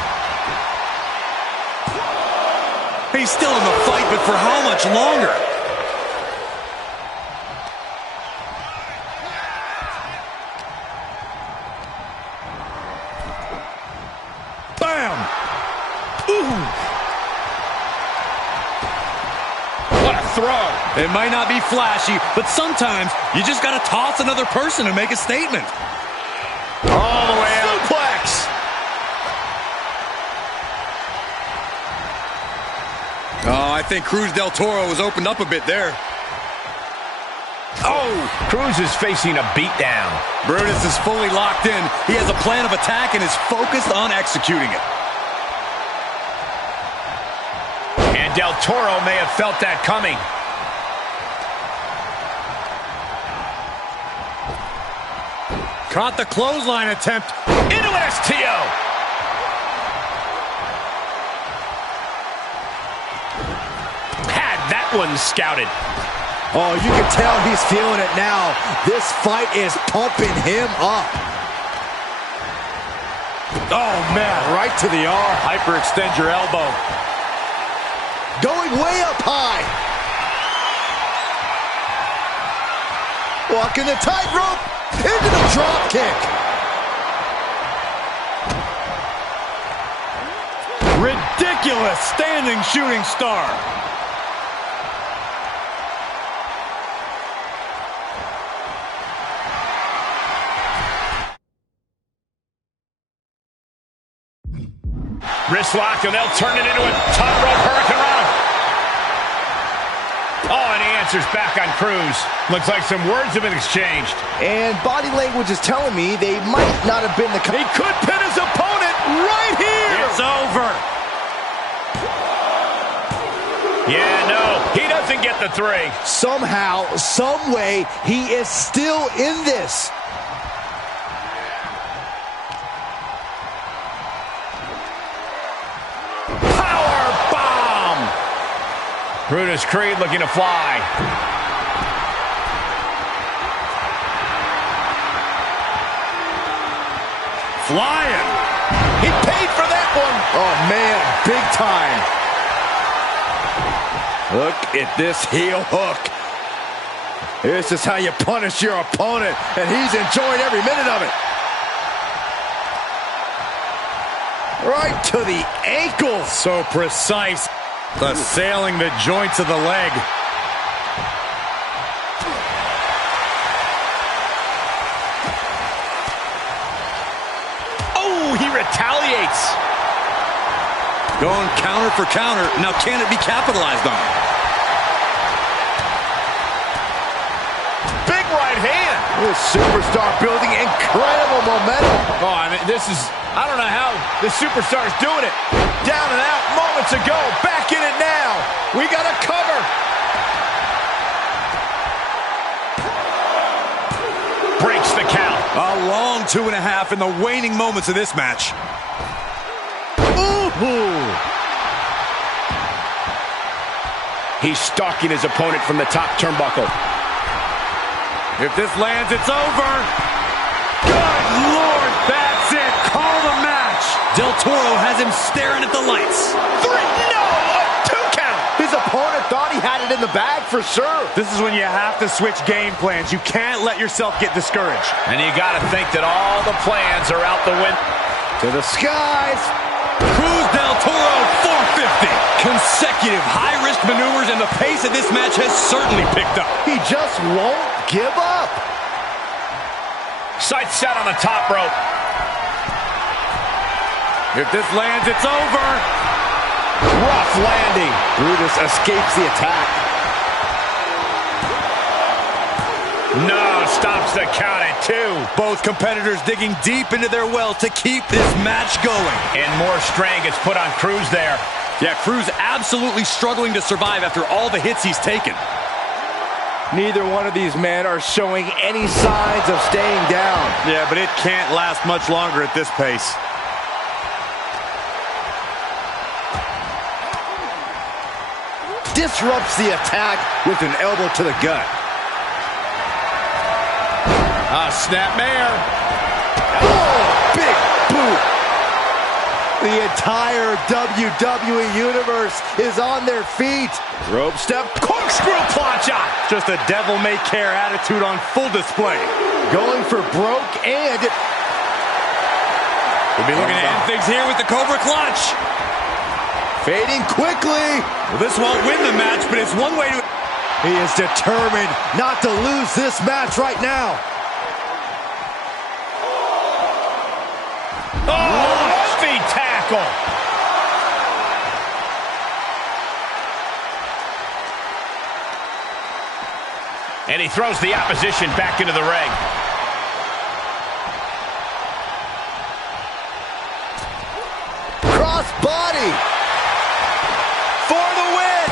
He's still in the fight, but for how much longer? Bam! Ooh! What a throw. It might not be flashy, but sometimes you just got to toss another person and make a statement. All the way out. Suplex. Oh, I think Cruz del Toro was opened up a bit there. Oh, Cruz is facing a beatdown. Brutus is fully locked in. He has a plan of attack and is focused on executing it. And Del Toro may have felt that coming. Caught the clothesline attempt. Into an STO. Had that one scouted. Oh, you can tell he's feeling it now. This fight is pumping him up. Oh, man. Right to the arm. Hyperextend your elbow. Going way up high. Walking the tightrope. into the drop kick. Ridiculous standing shooting star. Wrist lock, and they'll turn it into a top rope hurricane run. Oh, and he answers back on Cruz. Looks like some words have been exchanged. And body language is telling me they might not have been the... He could pin his opponent right here. It's over. Yeah, no, he doesn't get the 3. Somehow, some way, he is still in this. Brutus Creed looking to fly. Flying. He paid for that one. Oh, man, big time. Look at this heel hook. This is how you punish your opponent, and he's enjoying every minute of it. Right to the ankle. So precise. Assailing the joints of the leg. Oh, he retaliates. Going counter for counter. Now, can it be capitalized on? Big right hand. This superstar building incredible momentum. Oh, I mean, I don't know how the superstar's doing it. Down and out moments ago. Back in it now. We got a cover. Breaks the count. A long 2.5 in the waning moments of this match. Ooh. He's stalking his opponent from the top turnbuckle. If this lands, it's over. Good Lord, that's it. Call the match. Del Toro has him staring at the lights. 3, no, a 2 count. His opponent thought he had it in the bag for sure. This is when you have to switch game plans. You can't let yourself get discouraged. And you got to think that all the plans are out the window. To the skies. Cruz Del Toro 450. Consecutive high-risk maneuvers, and the pace of this match has certainly picked up. He just won't give up. Sights set on the top rope. If this lands, it's over. Rough landing. Brutus escapes the attack. No, stops the count at 2. Both competitors digging deep into their well to keep this match going. And more strain gets put on Cruz there. Yeah, Cruz absolutely struggling to survive after all the hits he's taken. Neither one of these men are showing any signs of staying down. Yeah, but it can't last much longer at this pace. Disrupts the attack with an elbow to the gut. Snapmare. Oh, big boot. The entire WWE Universe is on their feet. Rope step, corkscrew plancha. Just a devil-may-care attitude on full display. Going for broke and... We'll be looking to end things here with the Cobra Clutch. Fading quickly. Well, this won't win the match, but it's one way to... He is determined not to lose this match right now. Oh, feet tackle. And he throws the opposition back into the ring. Cross body. For the win.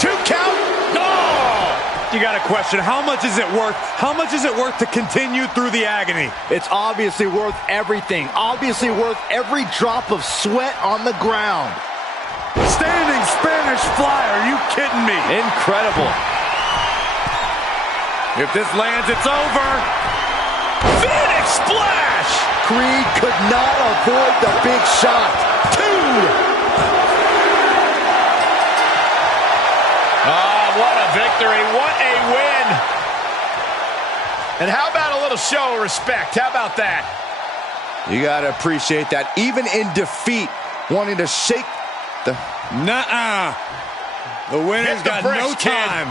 2 count. You got to question, how much is it worth? How much is it worth to continue through the agony? It's obviously worth everything. Obviously worth every drop of sweat on the ground. Standing Spanish fly, are you kidding me? Incredible. If this lands, it's over. Phoenix splash. Creed could not avoid the big shot. 2. Oh, what a victory. What a win. And how about a little show of respect? How about that? You got to appreciate that. Even in defeat, wanting to shake the... Nuh-uh. The winner's got no time.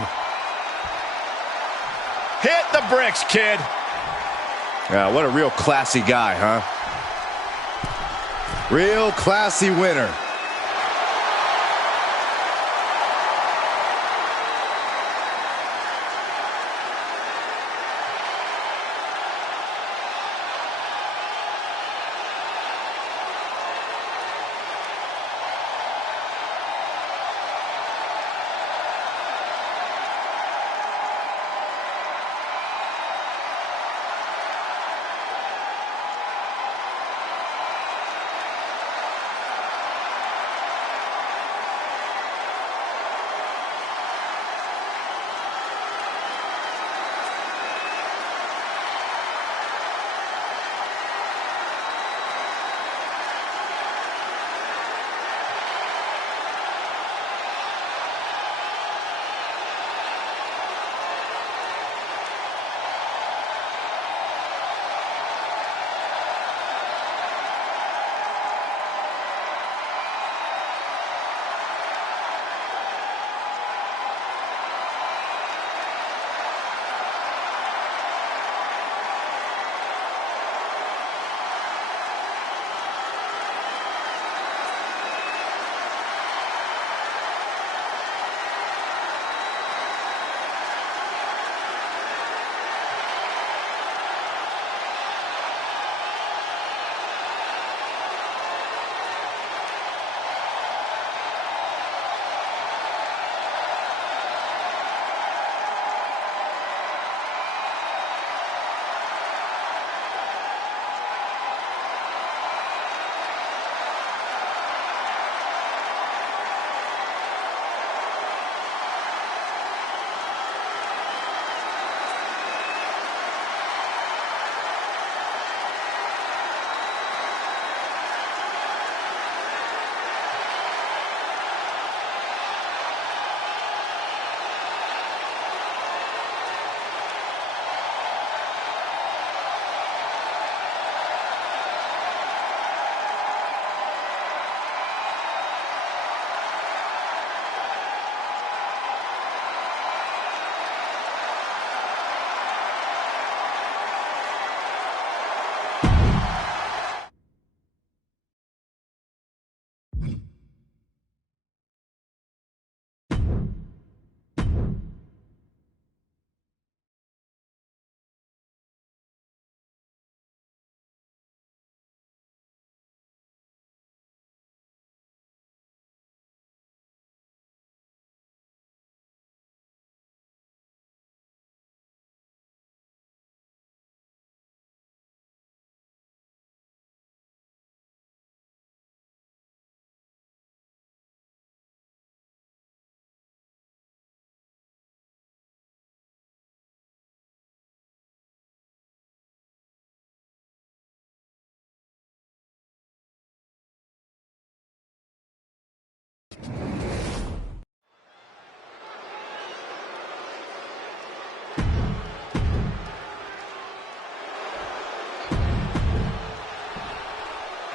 Hit the bricks, kid. Yeah, what a real classy guy, huh? Real classy winner.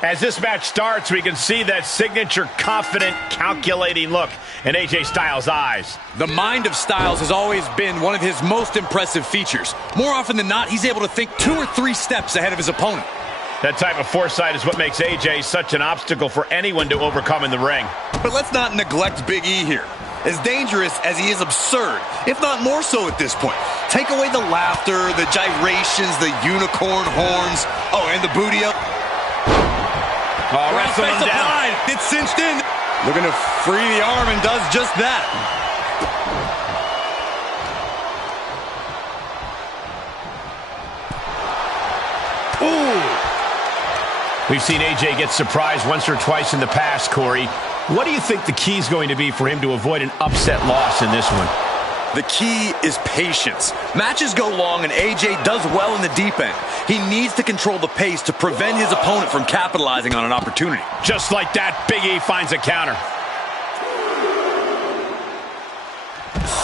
As this match starts, we can see that signature confident, calculating look in AJ Styles' eyes. The mind of Styles has always been one of his most impressive features. More often than not, he's able to think 2 or 3 steps ahead of his opponent. That type of foresight is what makes AJ such an obstacle for anyone to overcome in the ring. But let's not neglect Big E here. As dangerous as he is absurd, if not more so at this point. Take away the laughter, the gyrations, the unicorn horns, oh, and the booty up. Oh, wrestling him down. Applied. It's cinched in. Looking to free the arm and does just that. Ooh. We've seen AJ get surprised once or twice in the past, Corey. What do you think the key is going to be for him to avoid an upset loss in this one? The key is patience. Matches go long and AJ does well in the deep end. He needs to control the pace to prevent his opponent from capitalizing on an opportunity. Just like that, Big E finds a counter.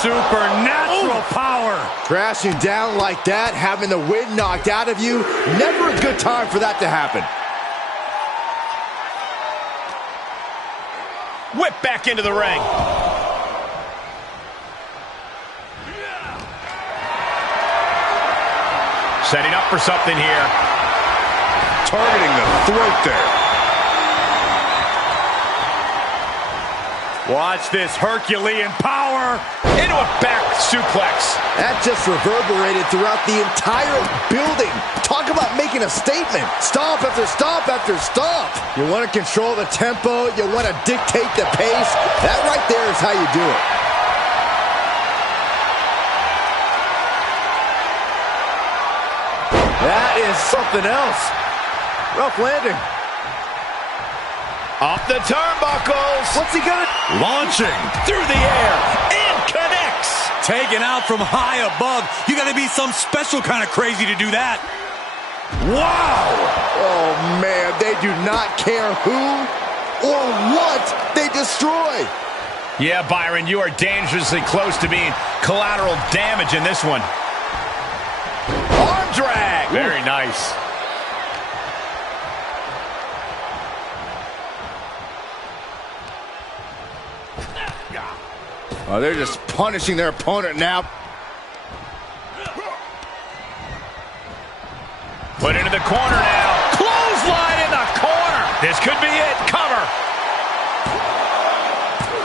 supernatural power. Crashing down like that, having the wind knocked out of you, never a good time for that to happen. Whip back into the ring. Setting up for something here. Targeting the throat there. Watch this Herculean power. Into a back suplex. That just reverberated throughout the entire building. Talk about making a statement. Stomp after stomp after stomp. You want to control the tempo. You want to dictate the pace. That right there is how you do it. That is something else. Rough landing. Up the turnbuckles. What's he gonna? Launching. Through the air. And connects. Taken out from high above. You got to be some special kind of crazy to do that. Wow. Oh, man. They do not care who or what they destroy. Yeah, Byron, you are dangerously close to being collateral damage in this one. Arm drag. Very nice. Oh, they're just punishing their opponent now. Put into the corner now. Clothesline in the corner. This could be it. Cover.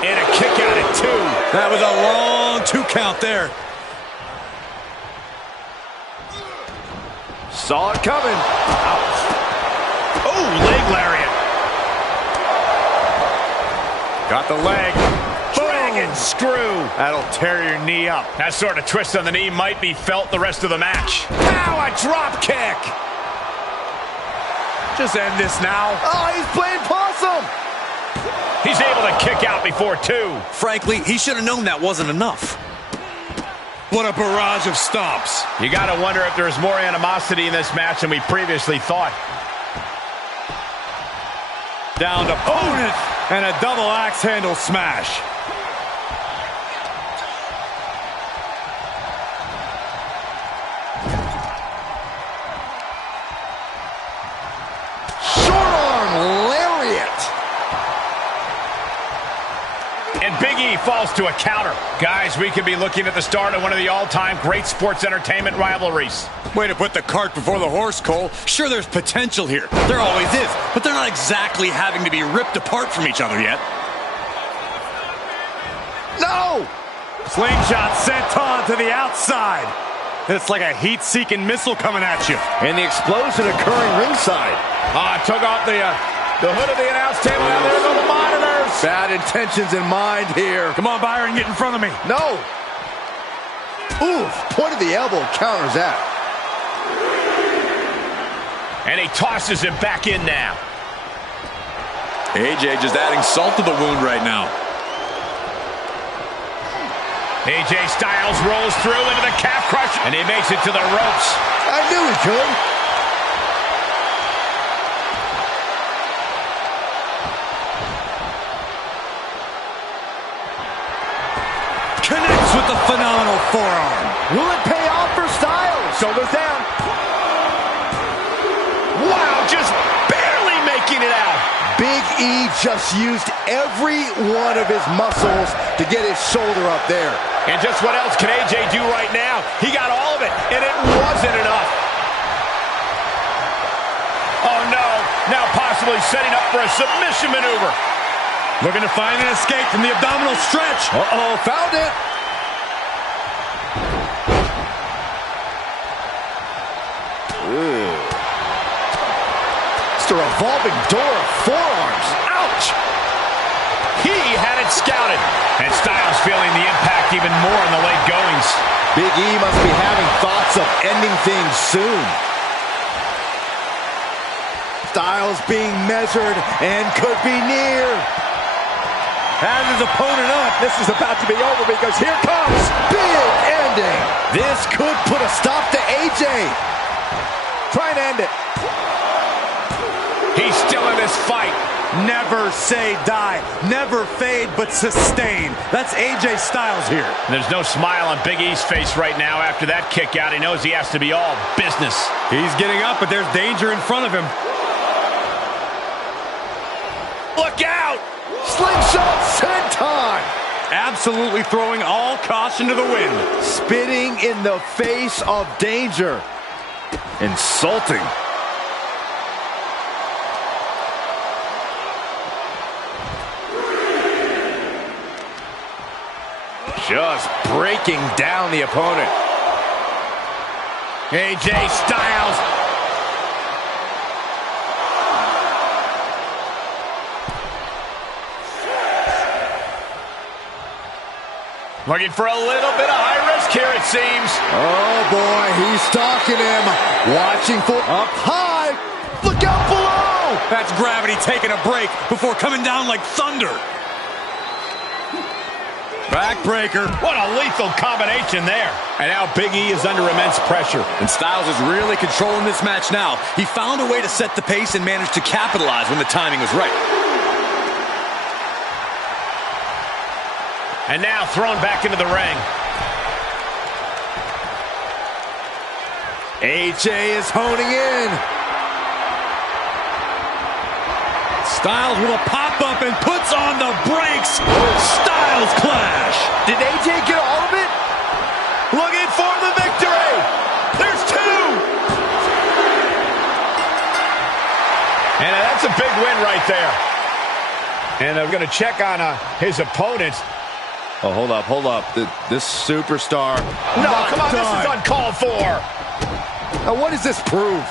And a kick out at 2. That was a long 2 count there. Saw it coming. Ouch. Oh, leg lariat. Got the leg. Dragon screw. That'll tear your knee up. That sort of twist on the knee might be felt the rest of the match. Now a drop kick. Just end this now. Oh, he's playing possum. He's able to kick out before 2. Frankly, he should have known that wasn't enough. What a barrage of stomps. You got to wonder if there's more animosity in this match than we previously thought. Down to opponent and a double axe handle smash. Short arm lariat. And Big E falls to a counter. Guys, we could be looking at the start of one of the all-time great sports entertainment rivalries. Way to put the cart before the horse, Cole. Sure, there's potential here. There always is. But they're not exactly having to be ripped apart from each other yet. No! Slingshot sent on to the outside. It's like a heat-seeking missile coming at you. And the explosion occurring ringside. Took off the hood of the announce table. Now there go the monitors. Bad intentions in mind here. Come on, Byron, get in front of me. No. Oof, point of the elbow counters that. And he tosses him back in now. AJ just adding salt to the wound right now. AJ Styles rolls through into the calf crusher, and he makes it to the ropes. I knew he could. Connects with the phenomenal forearm. Will it pay off for Styles? Shoulders down. Wow, just barely making it out. Big E just used every one of his muscles to get his shoulder up there. And just what else can AJ do right now? He got all of it, and it wasn't enough. Oh, no. Now possibly setting up for a submission maneuver. Looking to find an escape from the abdominal stretch. Uh-oh, found it. It's a revolving door of forearms. Ouch! He had it scouted. And Styles feeling the impact even more in the late goings. Big E must be having thoughts of ending things soon. Styles being measured and could be near. Has his opponent up. This is about to be over because here comes Big ending. This could put a stop to AJ. Try and end it. He's still in this fight. Never say die. Never fade, but sustain. That's AJ Styles here. There's no smile on Big E's face right now after that kick out. He knows he has to be all business. He's getting up, but there's danger in front of him. Look out! Slingshot senton! Absolutely throwing all caution to the wind. Spitting in the face of danger. Insulting. Just breaking down the opponent. AJ Styles. Looking for a little bit of high risk here, it seems. Oh, boy, he's stalking him. Watching for up high. Look out below. That's gravity taking a break before coming down like thunder. Backbreaker. What a lethal combination there. And now Big E is under immense pressure. And Styles is really controlling this match now. He found a way to set the pace and managed to capitalize when the timing was right. And now thrown back into the ring. AJ is honing in. Styles with a pop-up and puts on the brakes. Styles clash. Did AJ get all of it? Looking for the victory. There's two. And that's a big win right there. And I'm going to check on his opponent. Oh, hold up. This superstar. No, come on, this is uncalled for. Now, what does this prove?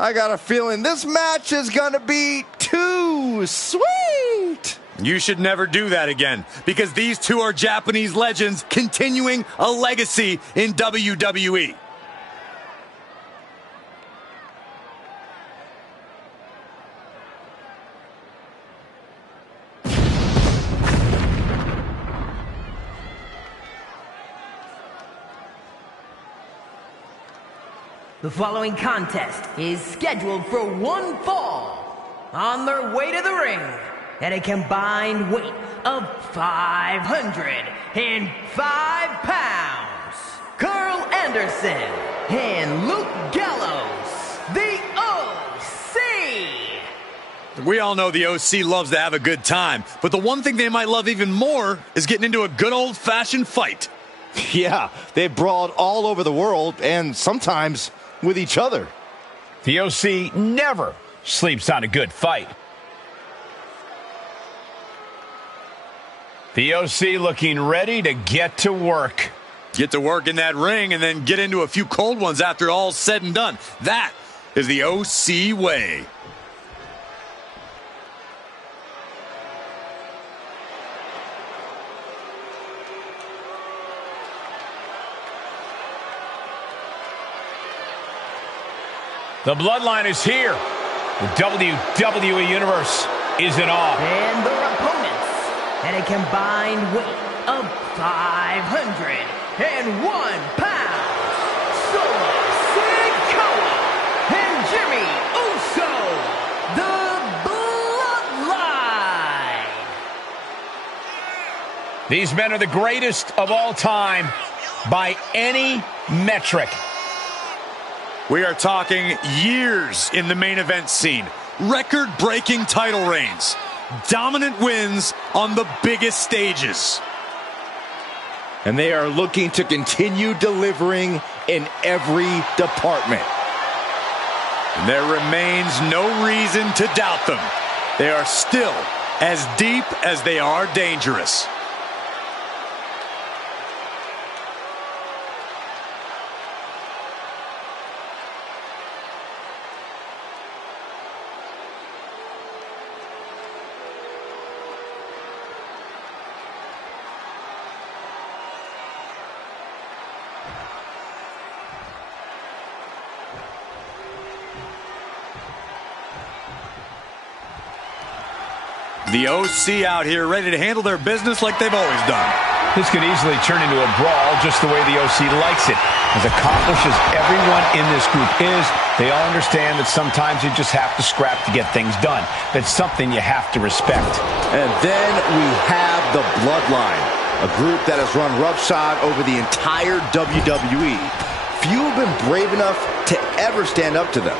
I got a feeling this match is going to be too sweet. You should never do that again, because these two are Japanese legends continuing a legacy in WWE. The following contest is scheduled for one fall. On their way to the ring, at a combined weight of 505 pounds, Carl Anderson and Luke Gallows, the OC. We all know the OC loves to have a good time, but the one thing they might love even more is getting into a good old-fashioned fight. Yeah, they brawled all over the world, and sometimes with each other. The OC never sleeps on a good fight. The OC looking ready to get to work. Get to work in that ring and then get into a few cold ones after all's said and done. That is the OC way. The bloodline is here. The WWE Universe is in awe. And their opponents, at a combined weight of 501 pounds, Solo Sikoa and Jimmy Uso, the Bloodline. These men are the greatest of all time by any metric. We are talking years in the main event scene, record-breaking title reigns, dominant wins on the biggest stages. And they are looking to continue delivering in every department. And there remains no reason to doubt them. They are still as deep as they are dangerous. The OC out here ready to handle their business like they've always done. This could easily turn into a brawl just the way the OC likes it. As accomplished as everyone in this group is, they all understand that sometimes you just have to scrap to get things done. That's something you have to respect. And then we have the Bloodline, a group that has run roughshod over the entire WWE. Few have been brave enough to ever stand up to them.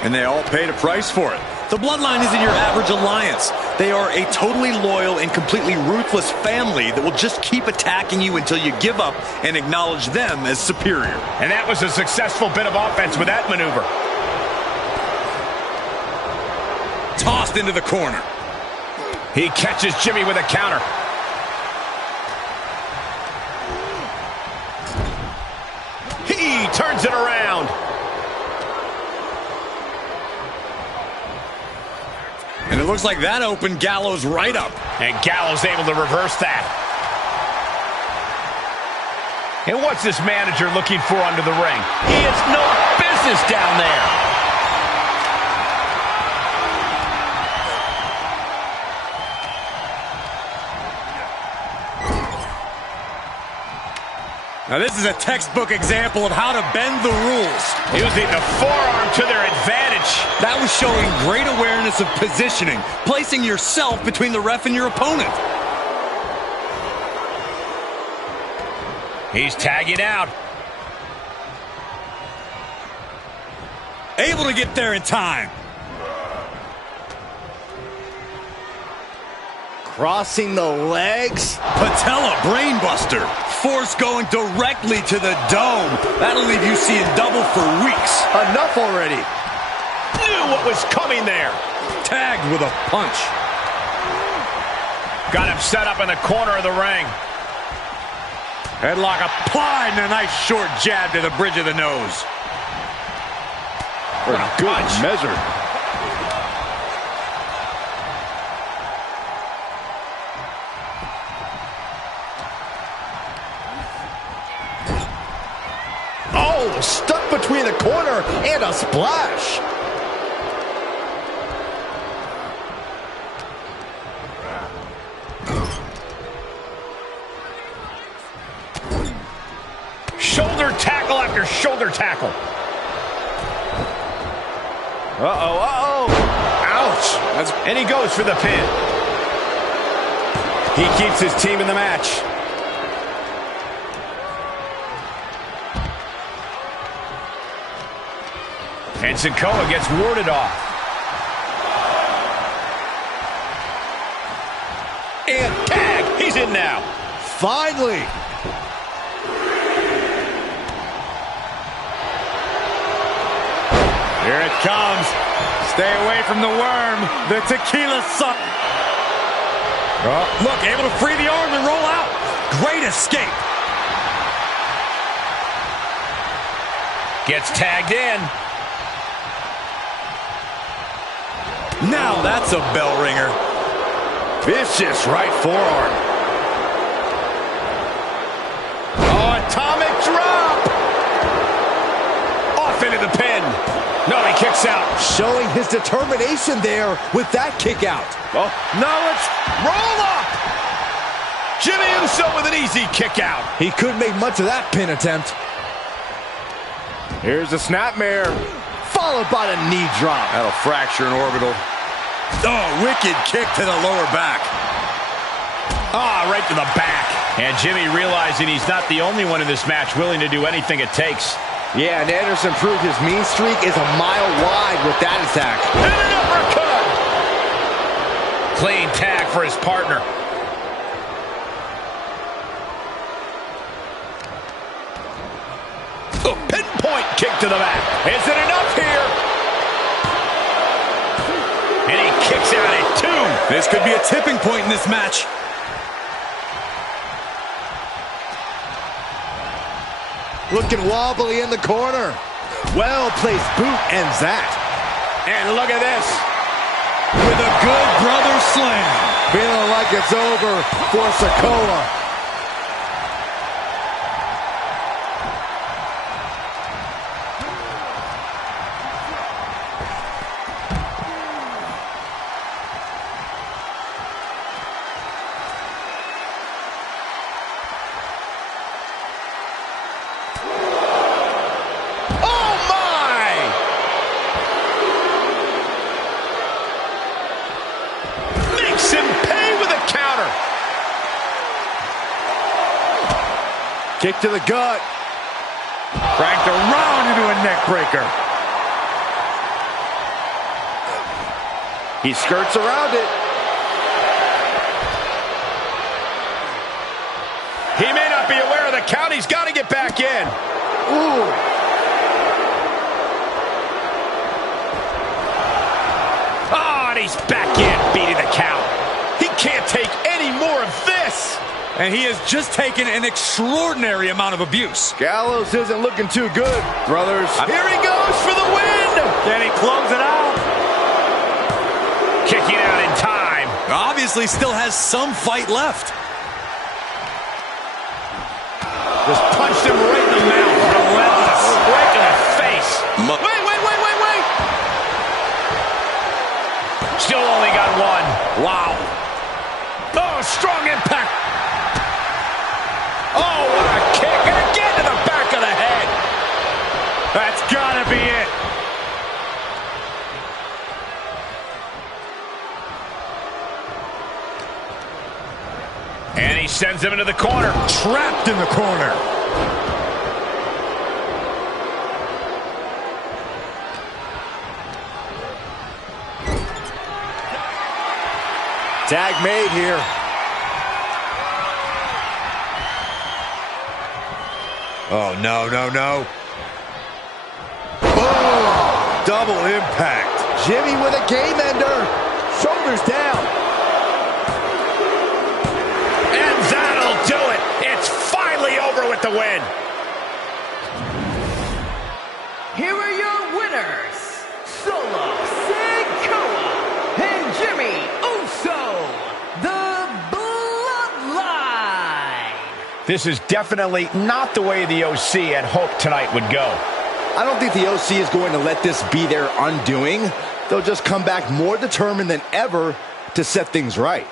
And they all paid a price for it. The Bloodline isn't your average alliance. They are a totally loyal and completely ruthless family that will just keep attacking you until you give up and acknowledge them as superior. And that was a successful bit of offense with that maneuver. Tossed into the corner. He catches Jimmy with a counter. He turns it around. And it looks like that opened Gallows right up. And Gallows able to reverse that. And what's this manager looking for under the ring? He has no business down there. Now this is a textbook example of how to bend the rules. Using the forearm to their advantage. That was showing great awareness of positioning, placing yourself between the ref and your opponent. He's tagging out. Able to get there in time. Crossing the legs. Patella brainbuster. Force going directly to the dome. That'll leave you seeing double for weeks. Enough already. Knew what was coming there. Tagged with a punch. Got him set up in the corner of the ring. Headlock applied and a nice short jab to the bridge of the nose. What a good measure. Oh, stuck between the corner and a splash. Shoulder tackle after shoulder tackle. Uh-oh, uh-oh. Ouch. And he goes for the pin. He keeps his team in the match. And Sikoa gets warded off. And tag. He's in now. Finally. Here it comes. Stay away from the worm. The tequila suck. Oh, look, able to free the arm and roll out. Great escape. Gets tagged in. Now that's a bell ringer. Vicious right forearm. Oh, atomic drop. Off into the pin. No, he kicks out. Showing his determination there with that kick out. Oh, no, it's roll up. Jimmy Uso with an easy kick out. He couldn't make much of that pin attempt. Here's the snapmare. Followed by the knee drop. That'll fracture an orbital. Oh, wicked kick to the lower back. Ah, right to the back. And Jimmy realizing he's not the only one in this match willing to do anything it takes. Yeah, and Anderson proved his mean streak is a mile wide with that attack. And an uppercut. Clean tag for his partner. A pinpoint kick to the back. Is it enough here? And he kicks out at 2. This could be a tipping point in this match. Looking wobbly in the corner. Well-placed boot ends that. And look at this. With a good brother slam. Feeling like it's over for Sikoa. Kick to the gut. Cranked around into a neck breaker. He skirts around it. He may not be aware of the count. He's got to get back in. Ooh. Oh, and he's back in, beating the count. He can't take any more of this. And he has just taken an extraordinary amount of abuse. Gallows isn't looking too good, brothers. Here he goes for the win. Can he close it out? Kicking out in time. Obviously still has some fight left. Just punched him right in the mouth. Relentless. Right in the face. Wait. Still only got one. Wow. Oh, strong impact. Oh, what a kick. And again to the back of the head. That's gotta be it. And he sends him into the corner. Trapped in the corner. Tag made here. Oh, no. Oh, double impact. Jimmy with a game ender. Shoulders down. And that'll do it. It's finally over with the win. Here are your winners, Solo Sikoa and Jimmy Uso, the Bloodline. This is definitely not the way the OC had hoped tonight would go. I don't think the OC is going to let this be their undoing. They'll just come back more determined than ever to set things right.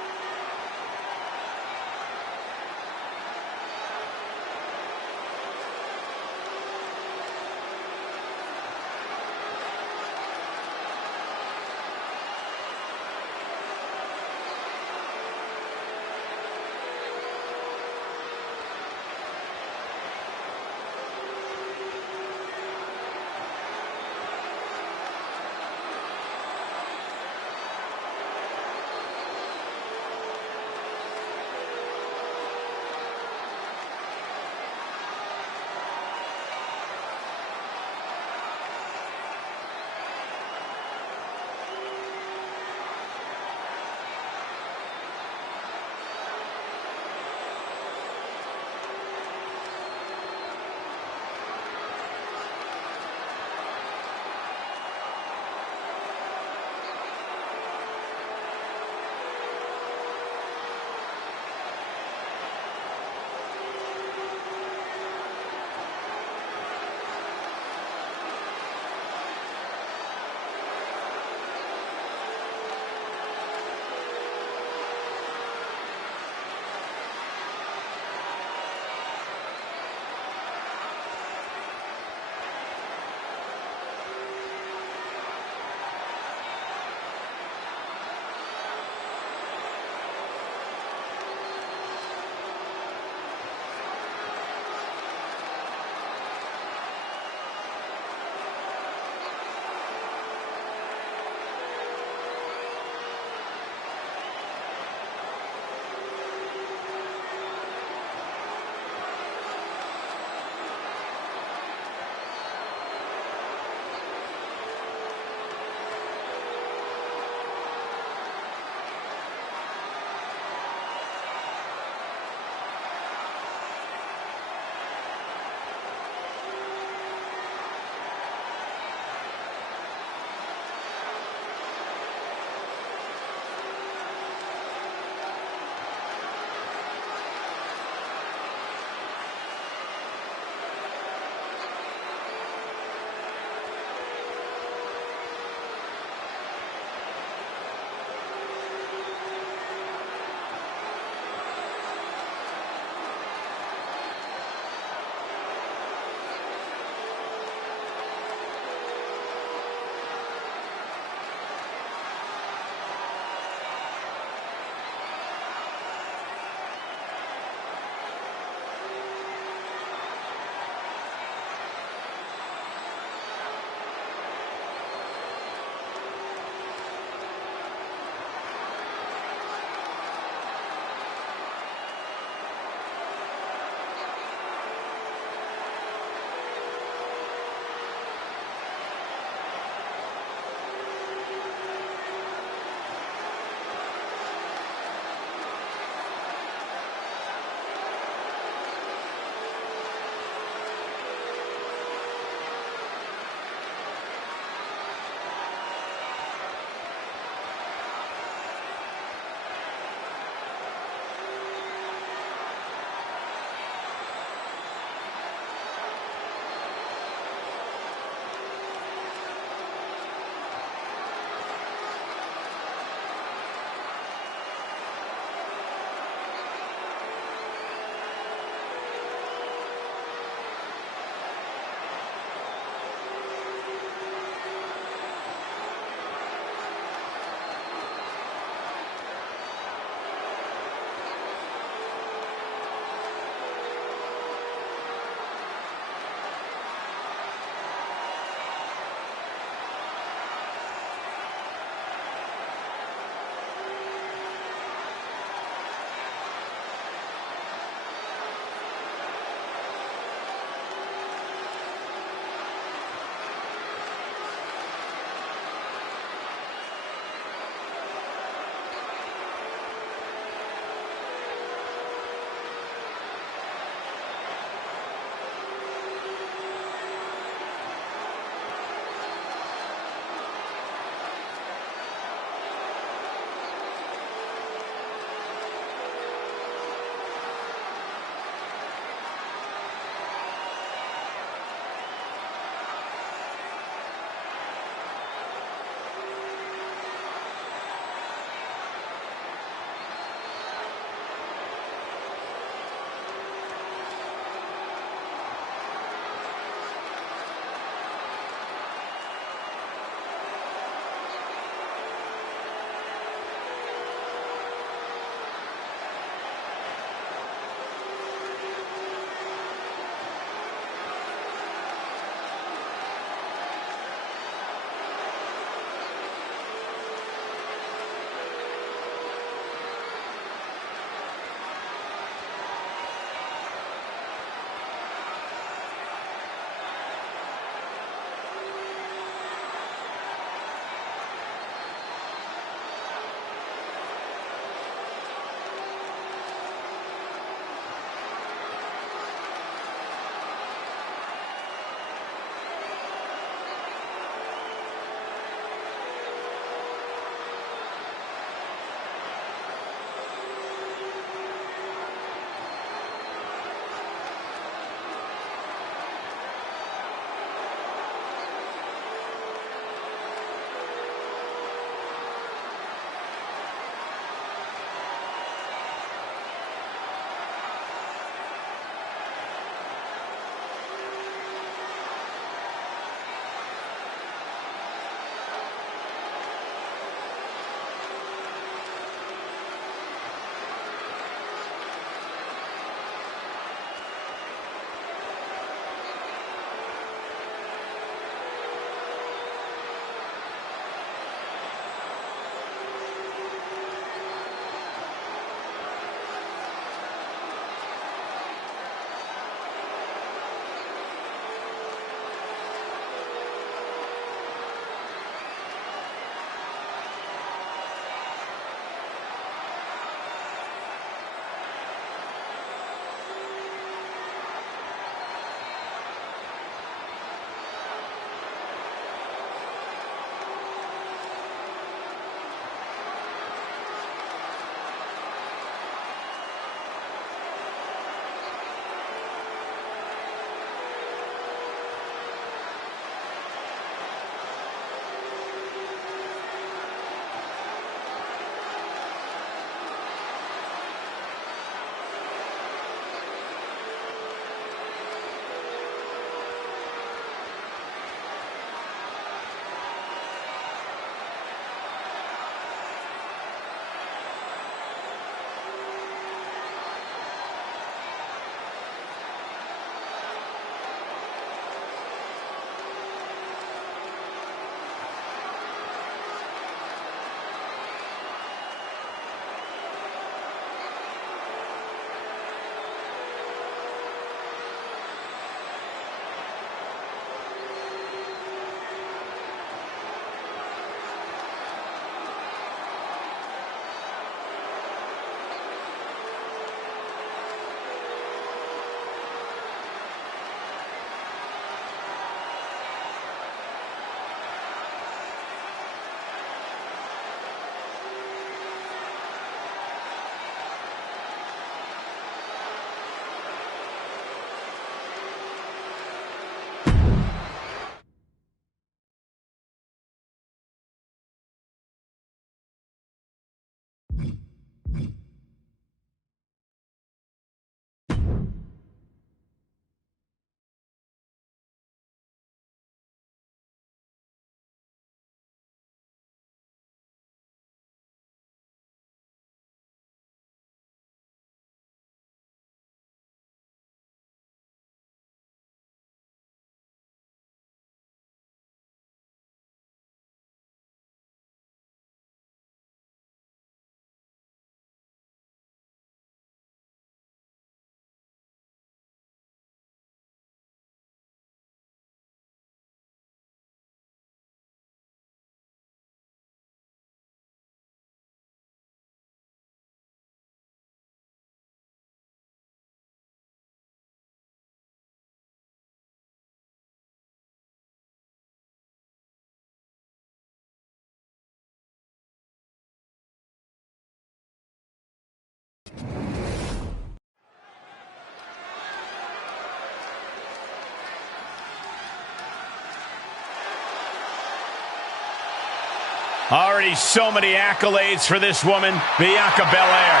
Already so many accolades for this woman, Bianca Belair.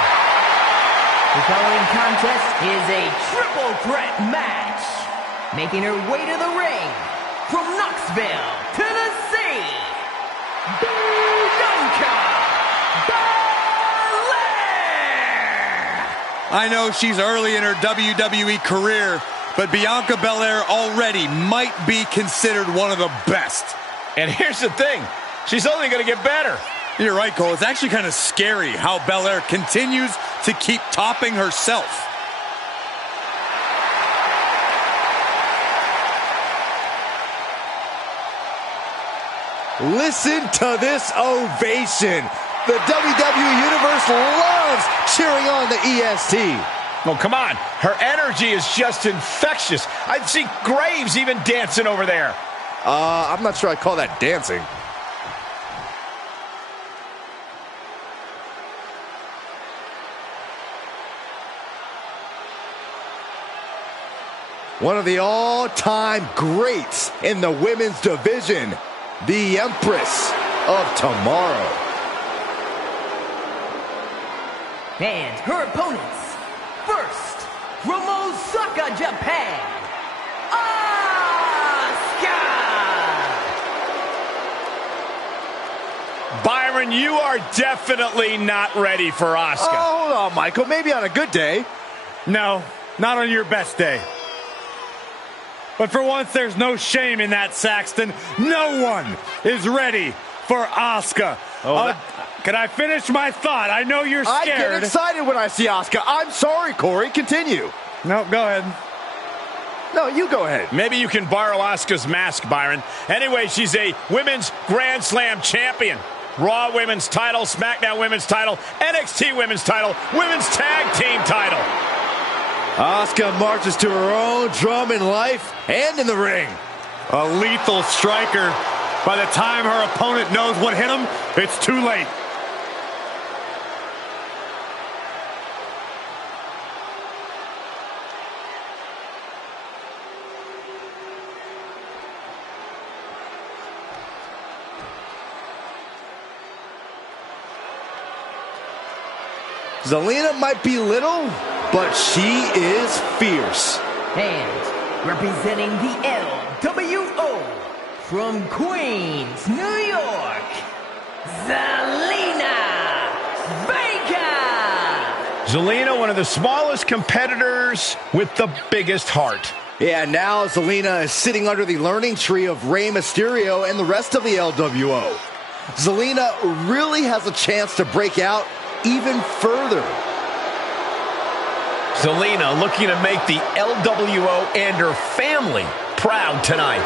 The following contest is a triple threat match. Making her way to the ring from Knoxville, Tennessee, Bianca Belair. I know she's early in her WWE career, but Bianca Belair already might be considered one of the best. And here's the thing, she's only going to get better. You're right, Cole. It's actually kind of scary how Belair continues to keep topping herself. Listen to this ovation. The WWE Universe loves cheering on the EST. Well, come on. Her energy is just infectious. I see Graves even dancing over there. I'm not sure I call that dancing. One of the all-time greats in the women's division, the Empress of Tomorrow. And her opponents, first, from Osaka, Japan, Asuka! Byron, you are definitely not ready for Asuka. Oh, hold on, Michael. Maybe on a good day. No, not on your best day. But for once, there's no shame in that, Saxton. No one is ready for Asuka. Can I finish my thought? I know you're scared. I get excited when I see Asuka. I'm sorry, Corey. Continue. No, go ahead. No, you go ahead. Maybe you can borrow Asuka's mask, Byron. Anyway, she's a Women's Grand Slam champion. Raw Women's title, SmackDown Women's title, NXT Women's title, Women's Tag Team title. Asuka marches to her own drum in life and in the ring. A lethal striker. By the time her opponent knows what hit him, it's too late. Zelina might be little, but she is fierce. And representing the LWO from Queens, New York, Zelina Vega. Zelina, one of the smallest competitors with the biggest heart. Yeah, now Zelina is sitting under the learning tree of Rey Mysterio and the rest of the LWO. Zelina really has a chance to break out even further. Zelina looking to make the LWO and her family proud tonight.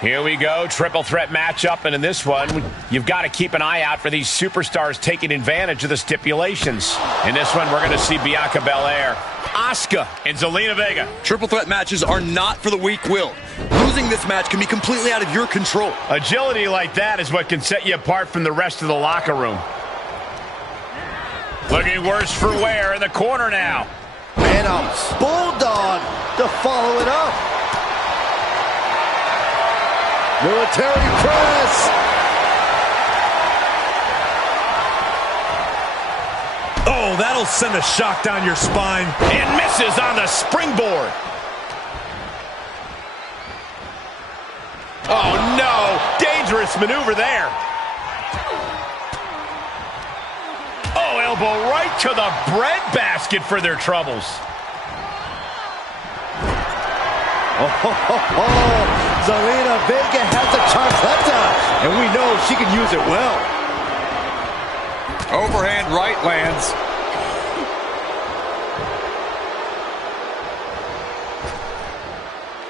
Here we go, triple threat matchup, and in this one, you've got to keep an eye out for these superstars taking advantage of the stipulations. In this one, we're going to see Bianca Belair, Asuka, and Zelina Vega. Triple threat matches are not for the weak-willed. Losing this match can be completely out of your control. Agility like that is what can set you apart from the rest of the locker room. Looking worse for wear in the corner now. And a bulldog to follow it up. Military press. Oh, that'll send a shock down your spine. And misses on the springboard. Oh, no. Dangerous maneuver there. Oh, elbow right to the breadbasket for their troubles. Zelina Vega has a trifecta, and we know she can use it well. Overhand right lands.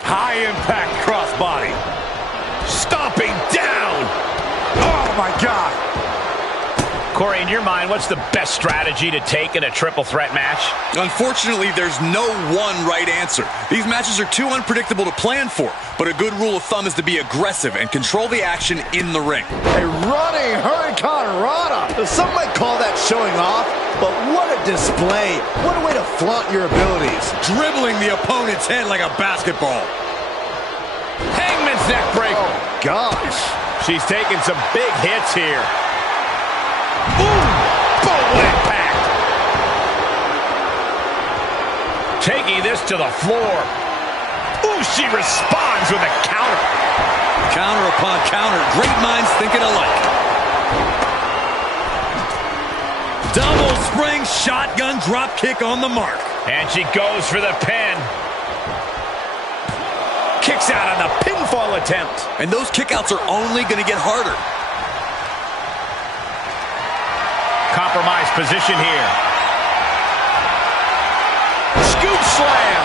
High impact crossbody. Stomping down. Oh my God. Corey, in your mind, what's the best strategy to take in a triple threat match? Unfortunately, there's no one right answer. These matches are too unpredictable to plan for, but a good rule of thumb is to be aggressive and control the action in the ring. A running Hurricane Rana. Some might call that showing off, but what a display. What a way to flaunt your abilities. Dribbling the opponent's head like a basketball. Hangman's neck breaker. Oh, gosh. She's taking some big hits here. Ooh, boom impact. Taking this to the floor. Ooh, she responds with a counter. Counter upon counter. Great minds thinking alike. Double spring shotgun drop kick on the mark. And she goes for the pin. Kicks out on the pinfall attempt. And those kickouts are only going to get harder. Compromised position here. Scoop slam.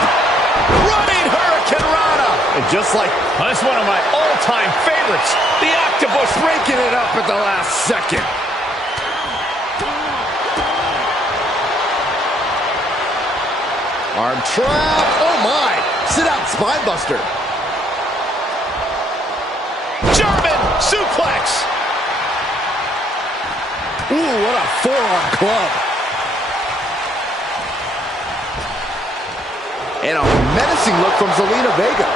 Running Hurricane Rana. And just like, That's one of my all-time favorites. The octopus breaking it up at the last second. Arm trap. Oh my. Sit out spine buster. German suplex. Ooh, what a forearm club. And a menacing look from Zelina Vega.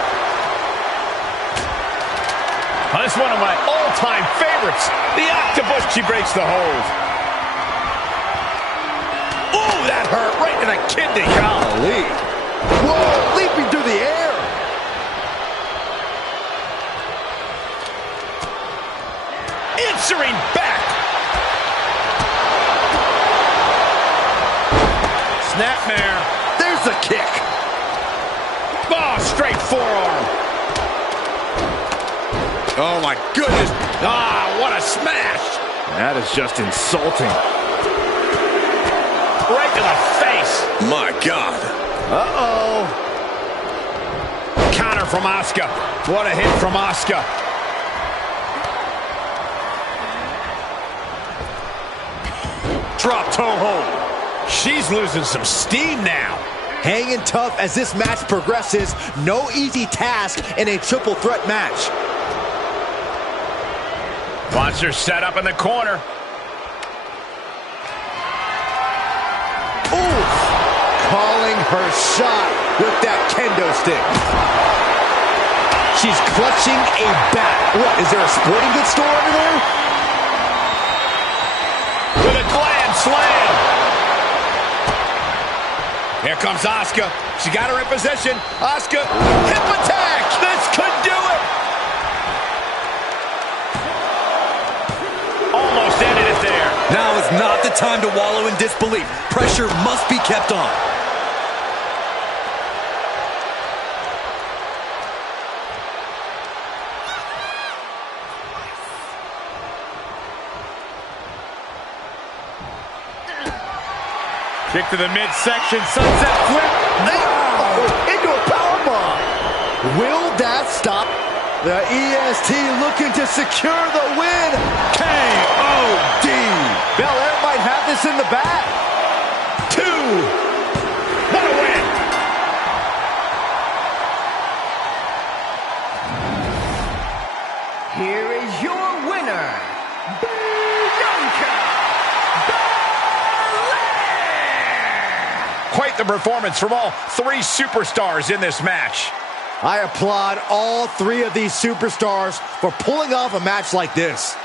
That's one of my all-time favorites. The octopus. She breaks the hold. Ooh, that hurt right in the kidney. Golly. Whoa, leaping through the air. Answering back. Snapmare. There's the kick. Oh, straight forearm. Oh my goodness. Ah, what a smash. That is just insulting. Right to the face. My God. Uh-oh. Counter from Asuka. What a hit from Asuka. Drop toe hold. She's losing some steam now. Hanging tough as this match progresses. No easy task in a triple threat match. Wants her set up in the corner. Ooh. Calling her shot with that kendo stick. She's clutching a bat. What, is there a sporting goods store over there? With a gland slam. Here comes Asuka. She got her in position. Asuka, hip attack. This could do it. Almost ended it there. Now is not the time to wallow in disbelief. Pressure must be kept on. Kick to the midsection, sunset flip. Wow. Into a powerbomb. Will that stop? The EST looking to secure the win. K.O.D. Belair might have this in the bag. 2. What a win. Here is your winner, Bianca Belair! Quite the performance from all 3 superstars in this match. I applaud all 3 of these superstars for pulling off a match like this.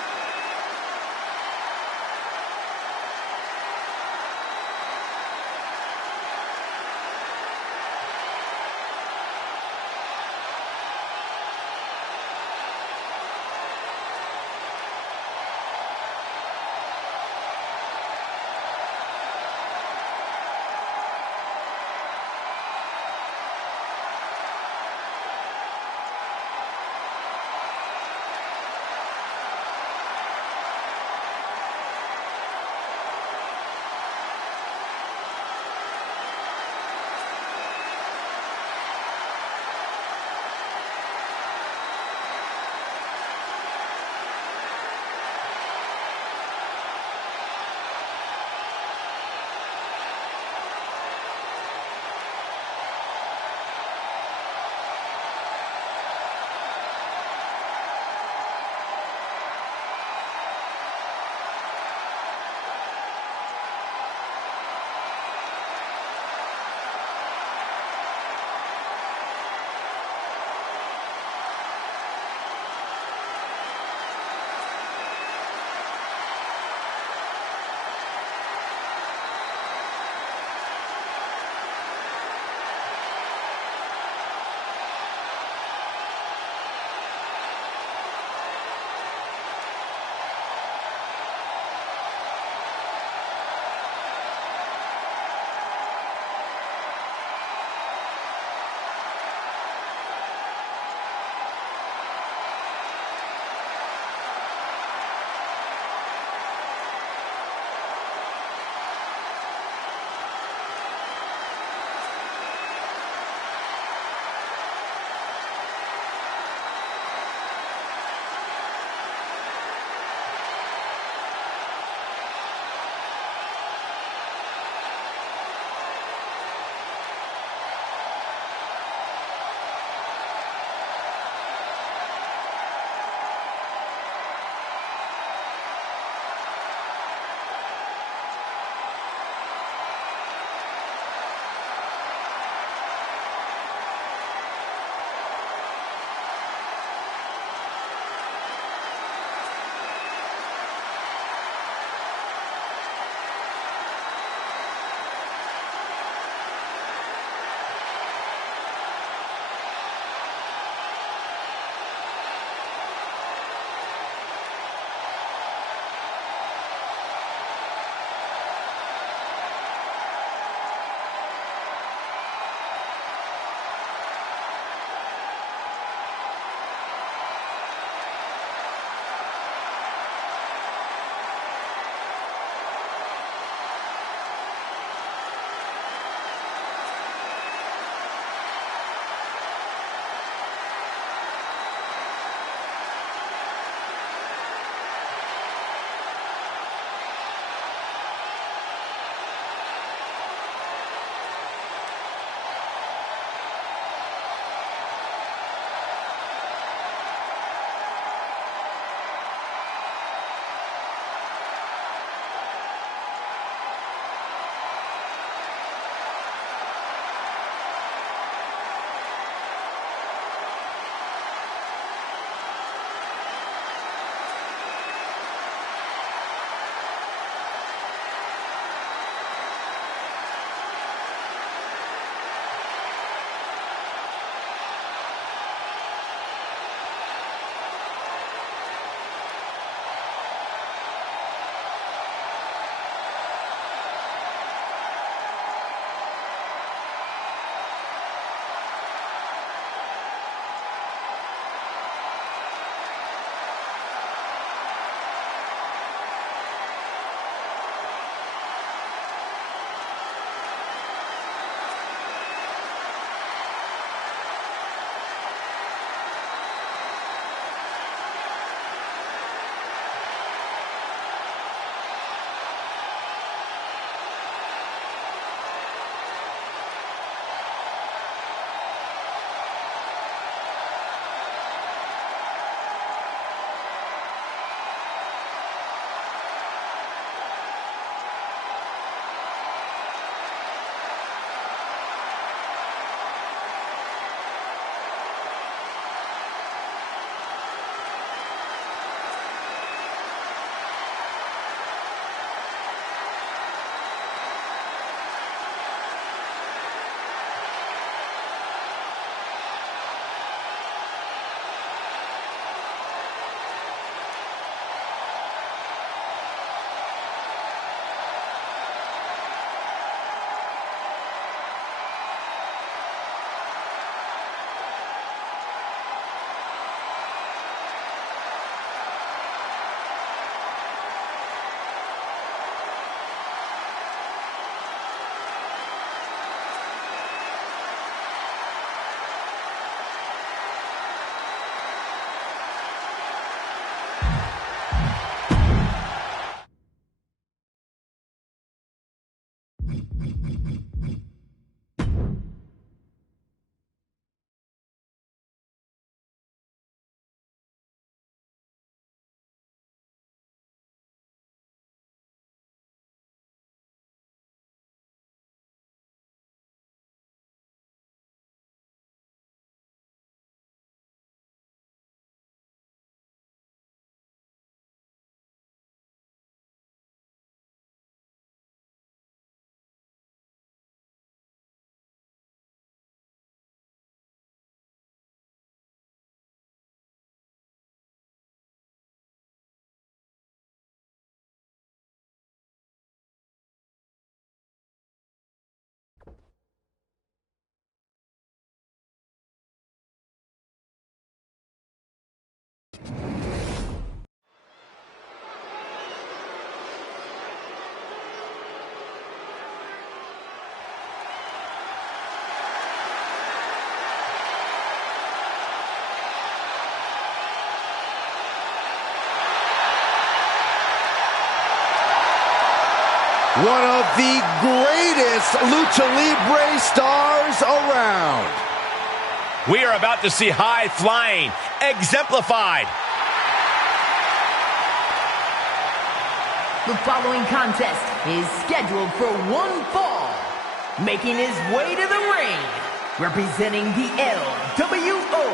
one of the greatest Lucha Libre stars around. We are about to see high flying exemplified. The following contest is scheduled for one fall. Making his way to the ring, representing the LWO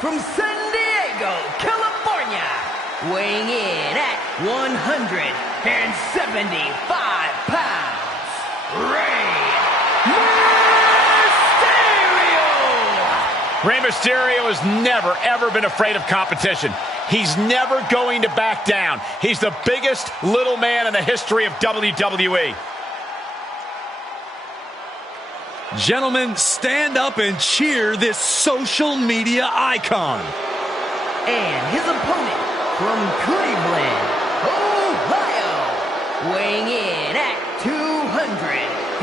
from San Diego, California, weighing in at 175 pounds, Rey Mysterio has never, ever been afraid of competition. He's never going to back down. He's the biggest little man in the history of WWE. Gentlemen, stand up and cheer this social media icon. And his opponent from Cleveland, Ohio, weighing in at 205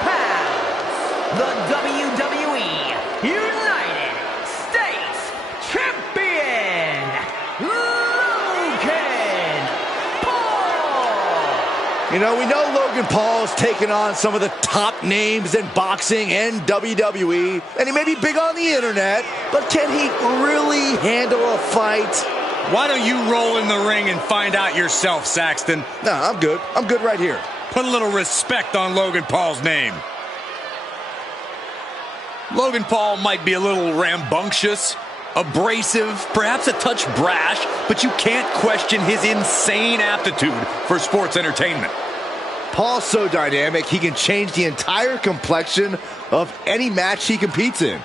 pounds, the WWE United States Champion, Logan Paul. You know, we know Logan Paul's taken on some of the top names in boxing and WWE, and he may be big on the internet, but can he really handle a fight? Why don't you roll in the ring and find out yourself, Saxton? No, I'm good. I'm good right here. Put a little respect on Logan Paul's name. Logan Paul might be a little rambunctious, abrasive, perhaps a touch brash, but you can't question his insane aptitude for sports entertainment. Paul's so dynamic, he can change the entire complexion of any match he competes in.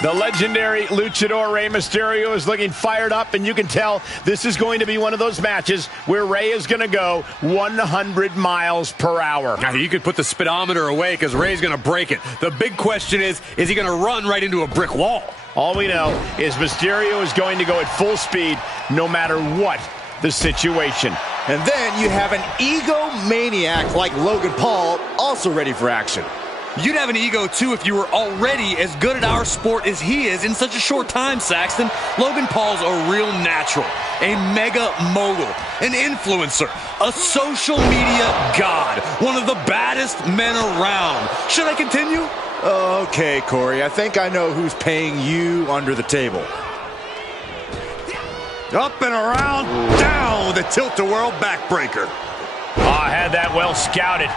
The legendary luchador Rey Mysterio is looking fired up, and you can tell this is going to be one of those matches where Rey is going to go 100 miles per hour. Now, you could put the speedometer away because Rey's going to break it. The big question is he going to run right into a brick wall? All we know is Mysterio is going to go at full speed no matter what the situation. And then you have an egomaniac like Logan Paul also ready for action. You'd have an ego, too, if you were already as good at our sport as he is in such a short time, Saxton. Logan Paul's a real natural, a mega mogul, an influencer, a social media god, one of the baddest men around. Should I continue? Okay, Corey, I think I know who's paying you under the table. Up and around, down with a tilt-a-whirl backbreaker. I had that well scouted.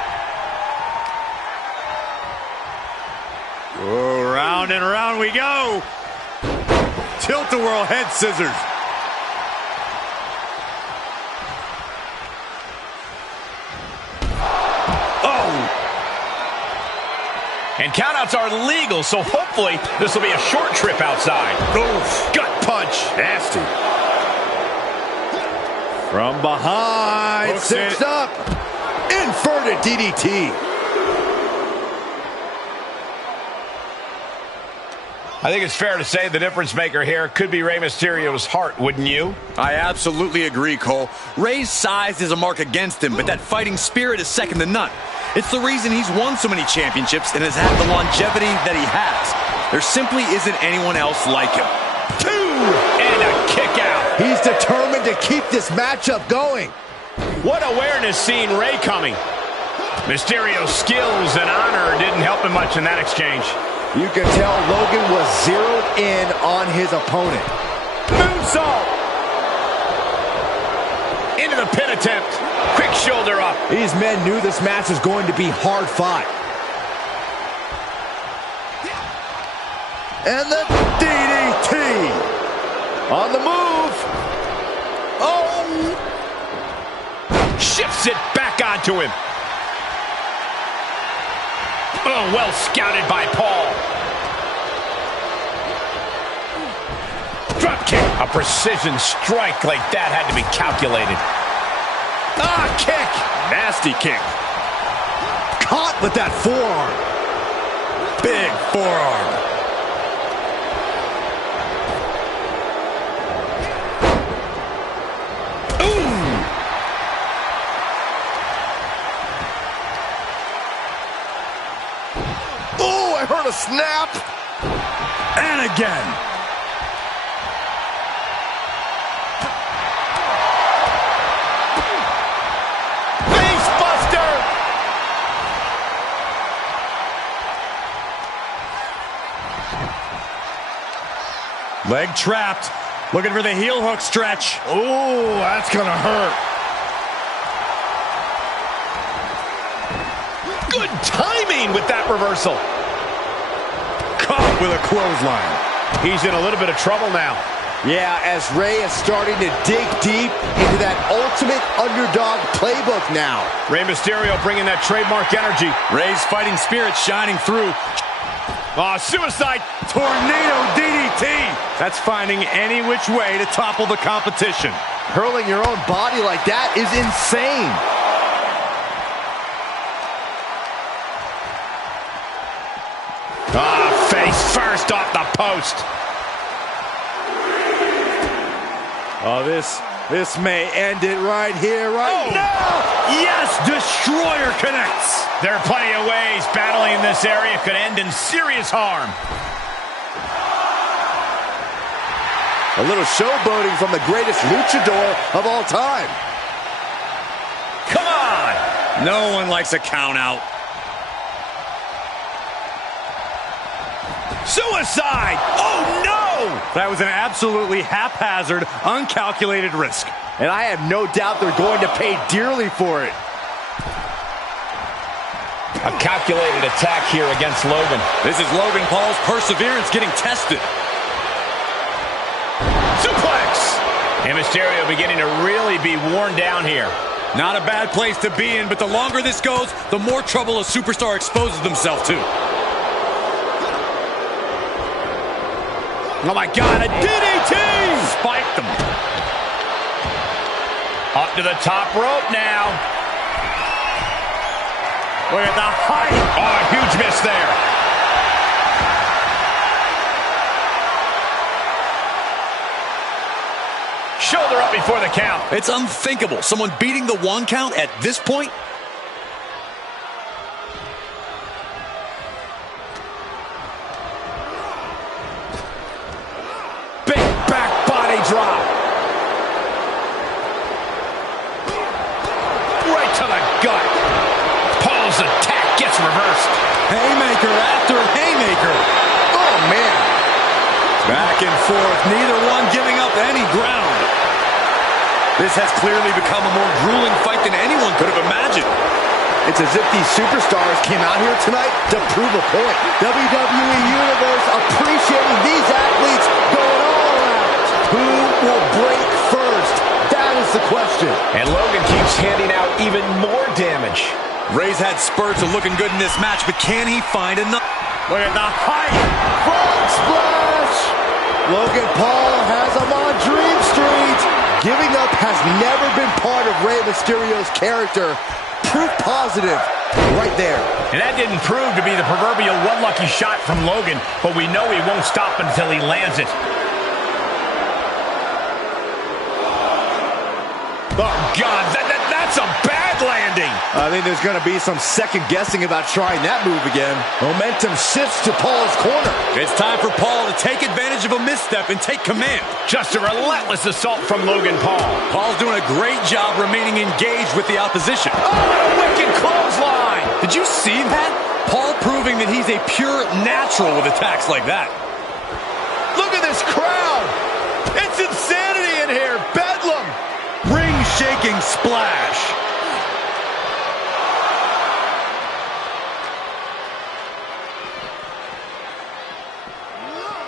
Oh, round and round we go. Tilt-a-whirl head scissors. Oh! And countouts are legal, so hopefully this will be a short trip outside. Oh, gut punch. Nasty. From behind, Hooks cinched it. up, inverted DDT. I think it's fair to say the difference maker here could be Rey Mysterio's heart, wouldn't you? I absolutely agree, Cole. Rey's size is a mark against him, but that fighting spirit is second to none. It's the reason he's won so many championships and has had the longevity that he has. There simply isn't anyone else like him. And a kick out. He's determined to keep this matchup going. What awareness seeing Rey coming. Mysterio's skills and honor didn't help him much in that exchange. You can tell Logan was zeroed in on his opponent. Moonsault. Into the pin attempt. Quick shoulder up. These men knew this match was going to be hard fought. And the DDT. On the move. Oh. Shifts it back onto him. Oh, well scouted by Paul. Drop kick. A precision strike like that had to be calculated. Ah, kick. Nasty kick. Caught with that forearm. Big forearm. a snap. And again. Face buster. Leg trapped. Looking for the heel hook stretch. Oh, that's gonna hurt. Good timing with that reversal. Caught with a clothesline. He's in a little bit of trouble now. Yeah, as Rey is starting to dig deep into that ultimate underdog playbook now. Rey Mysterio bringing that trademark energy. Rey's fighting spirit shining through. Oh, suicide. Tornado DDT. That's finding any which way to topple the competition. Hurling your own body like that is insane. Face first off the post. Oh, this may end it right here, right now. Yes, Destroyer connects. There are plenty of ways battling in this area could end in serious harm. A little showboating from the greatest luchador of all time. Come on. No one likes a count out. Suicide! Oh, no! That was an absolutely haphazard, uncalculated risk. And I have no doubt they're going to pay dearly for it. A calculated attack here against Logan. This is Logan Paul's perseverance getting tested. Suplex! And Mysterio beginning to really be worn down here. Not a bad place to be in, but the longer this goes, the more trouble a superstar exposes themselves to. Oh my God, a DDT! Spiked them. Up to the top rope now. Look at the height. Oh, a huge miss there. Shoulder up before the count. It's unthinkable. Someone beating the 1 count at this point. Drop. Right to the gut. Paul's attack gets reversed. Haymaker after haymaker. Oh, man. Back and forth, neither one giving up any ground. This has clearly become a more grueling fight than anyone could have imagined. It's as if these superstars came out here tonight to prove a point. WWE Universe appreciating these athletes going all out. Who will break first? That is the question. And Logan keeps handing out even more damage. Rey's had spurts of looking good in this match, but can he find enough? Look at the height. Frog splash. Logan Paul has him on Dream Street. Giving up has never been part of Rey Mysterio's character. Proof positive right there. And that didn't prove to be the proverbial one lucky shot from Logan, but we know he won't stop until he lands it. Oh, God, that's a bad landing. I think there's going to be some second guessing about trying that move again. Momentum shifts to Paul's corner. It's time for Paul to take advantage of a misstep and take command. Just a relentless assault from Logan Paul. Paul's doing a great job remaining engaged with the opposition. Oh, a wicked clothesline. Did you see that? Paul proving that he's a pure natural with attacks like that. Look at this crowd. It's insanity in here. Bedlam. Ring-shaking splash.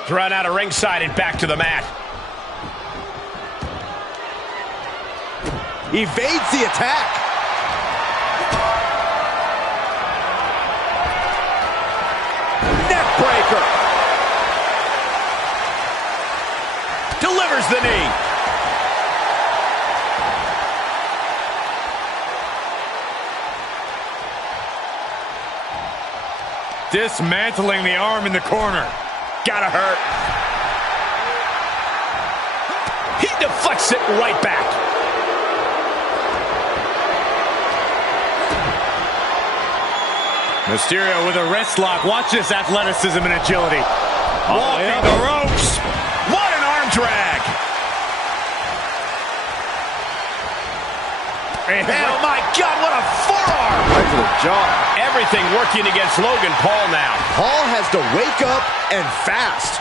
Thrown out of ringside and back to the mat. Evades the attack. Neckbreaker. Delivers the knee. Dismantling the arm in the corner. Gotta hurt. He deflects it right back. Mysterio with a wrist lock. Watch this athleticism and agility. Walking the ropes. What an arm drag. Oh my God, what a forearm. Right to the jaw. Everything working against Logan Paul now. Paul has to wake up and fast.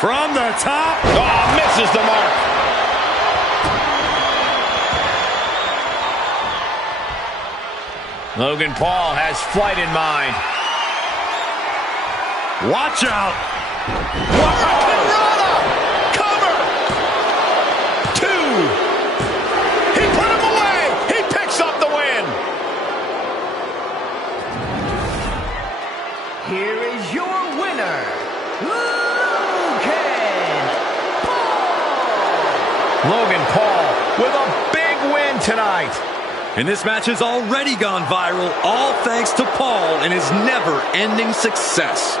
From the top. Oh, misses the mark. Logan Paul has flight in mind. Watch out. Cover. 2. He put him away. He picks up the win. Here is your winner, Logan Paul with a big win tonight. And this match has already gone viral, all thanks to Paul and his never-ending success.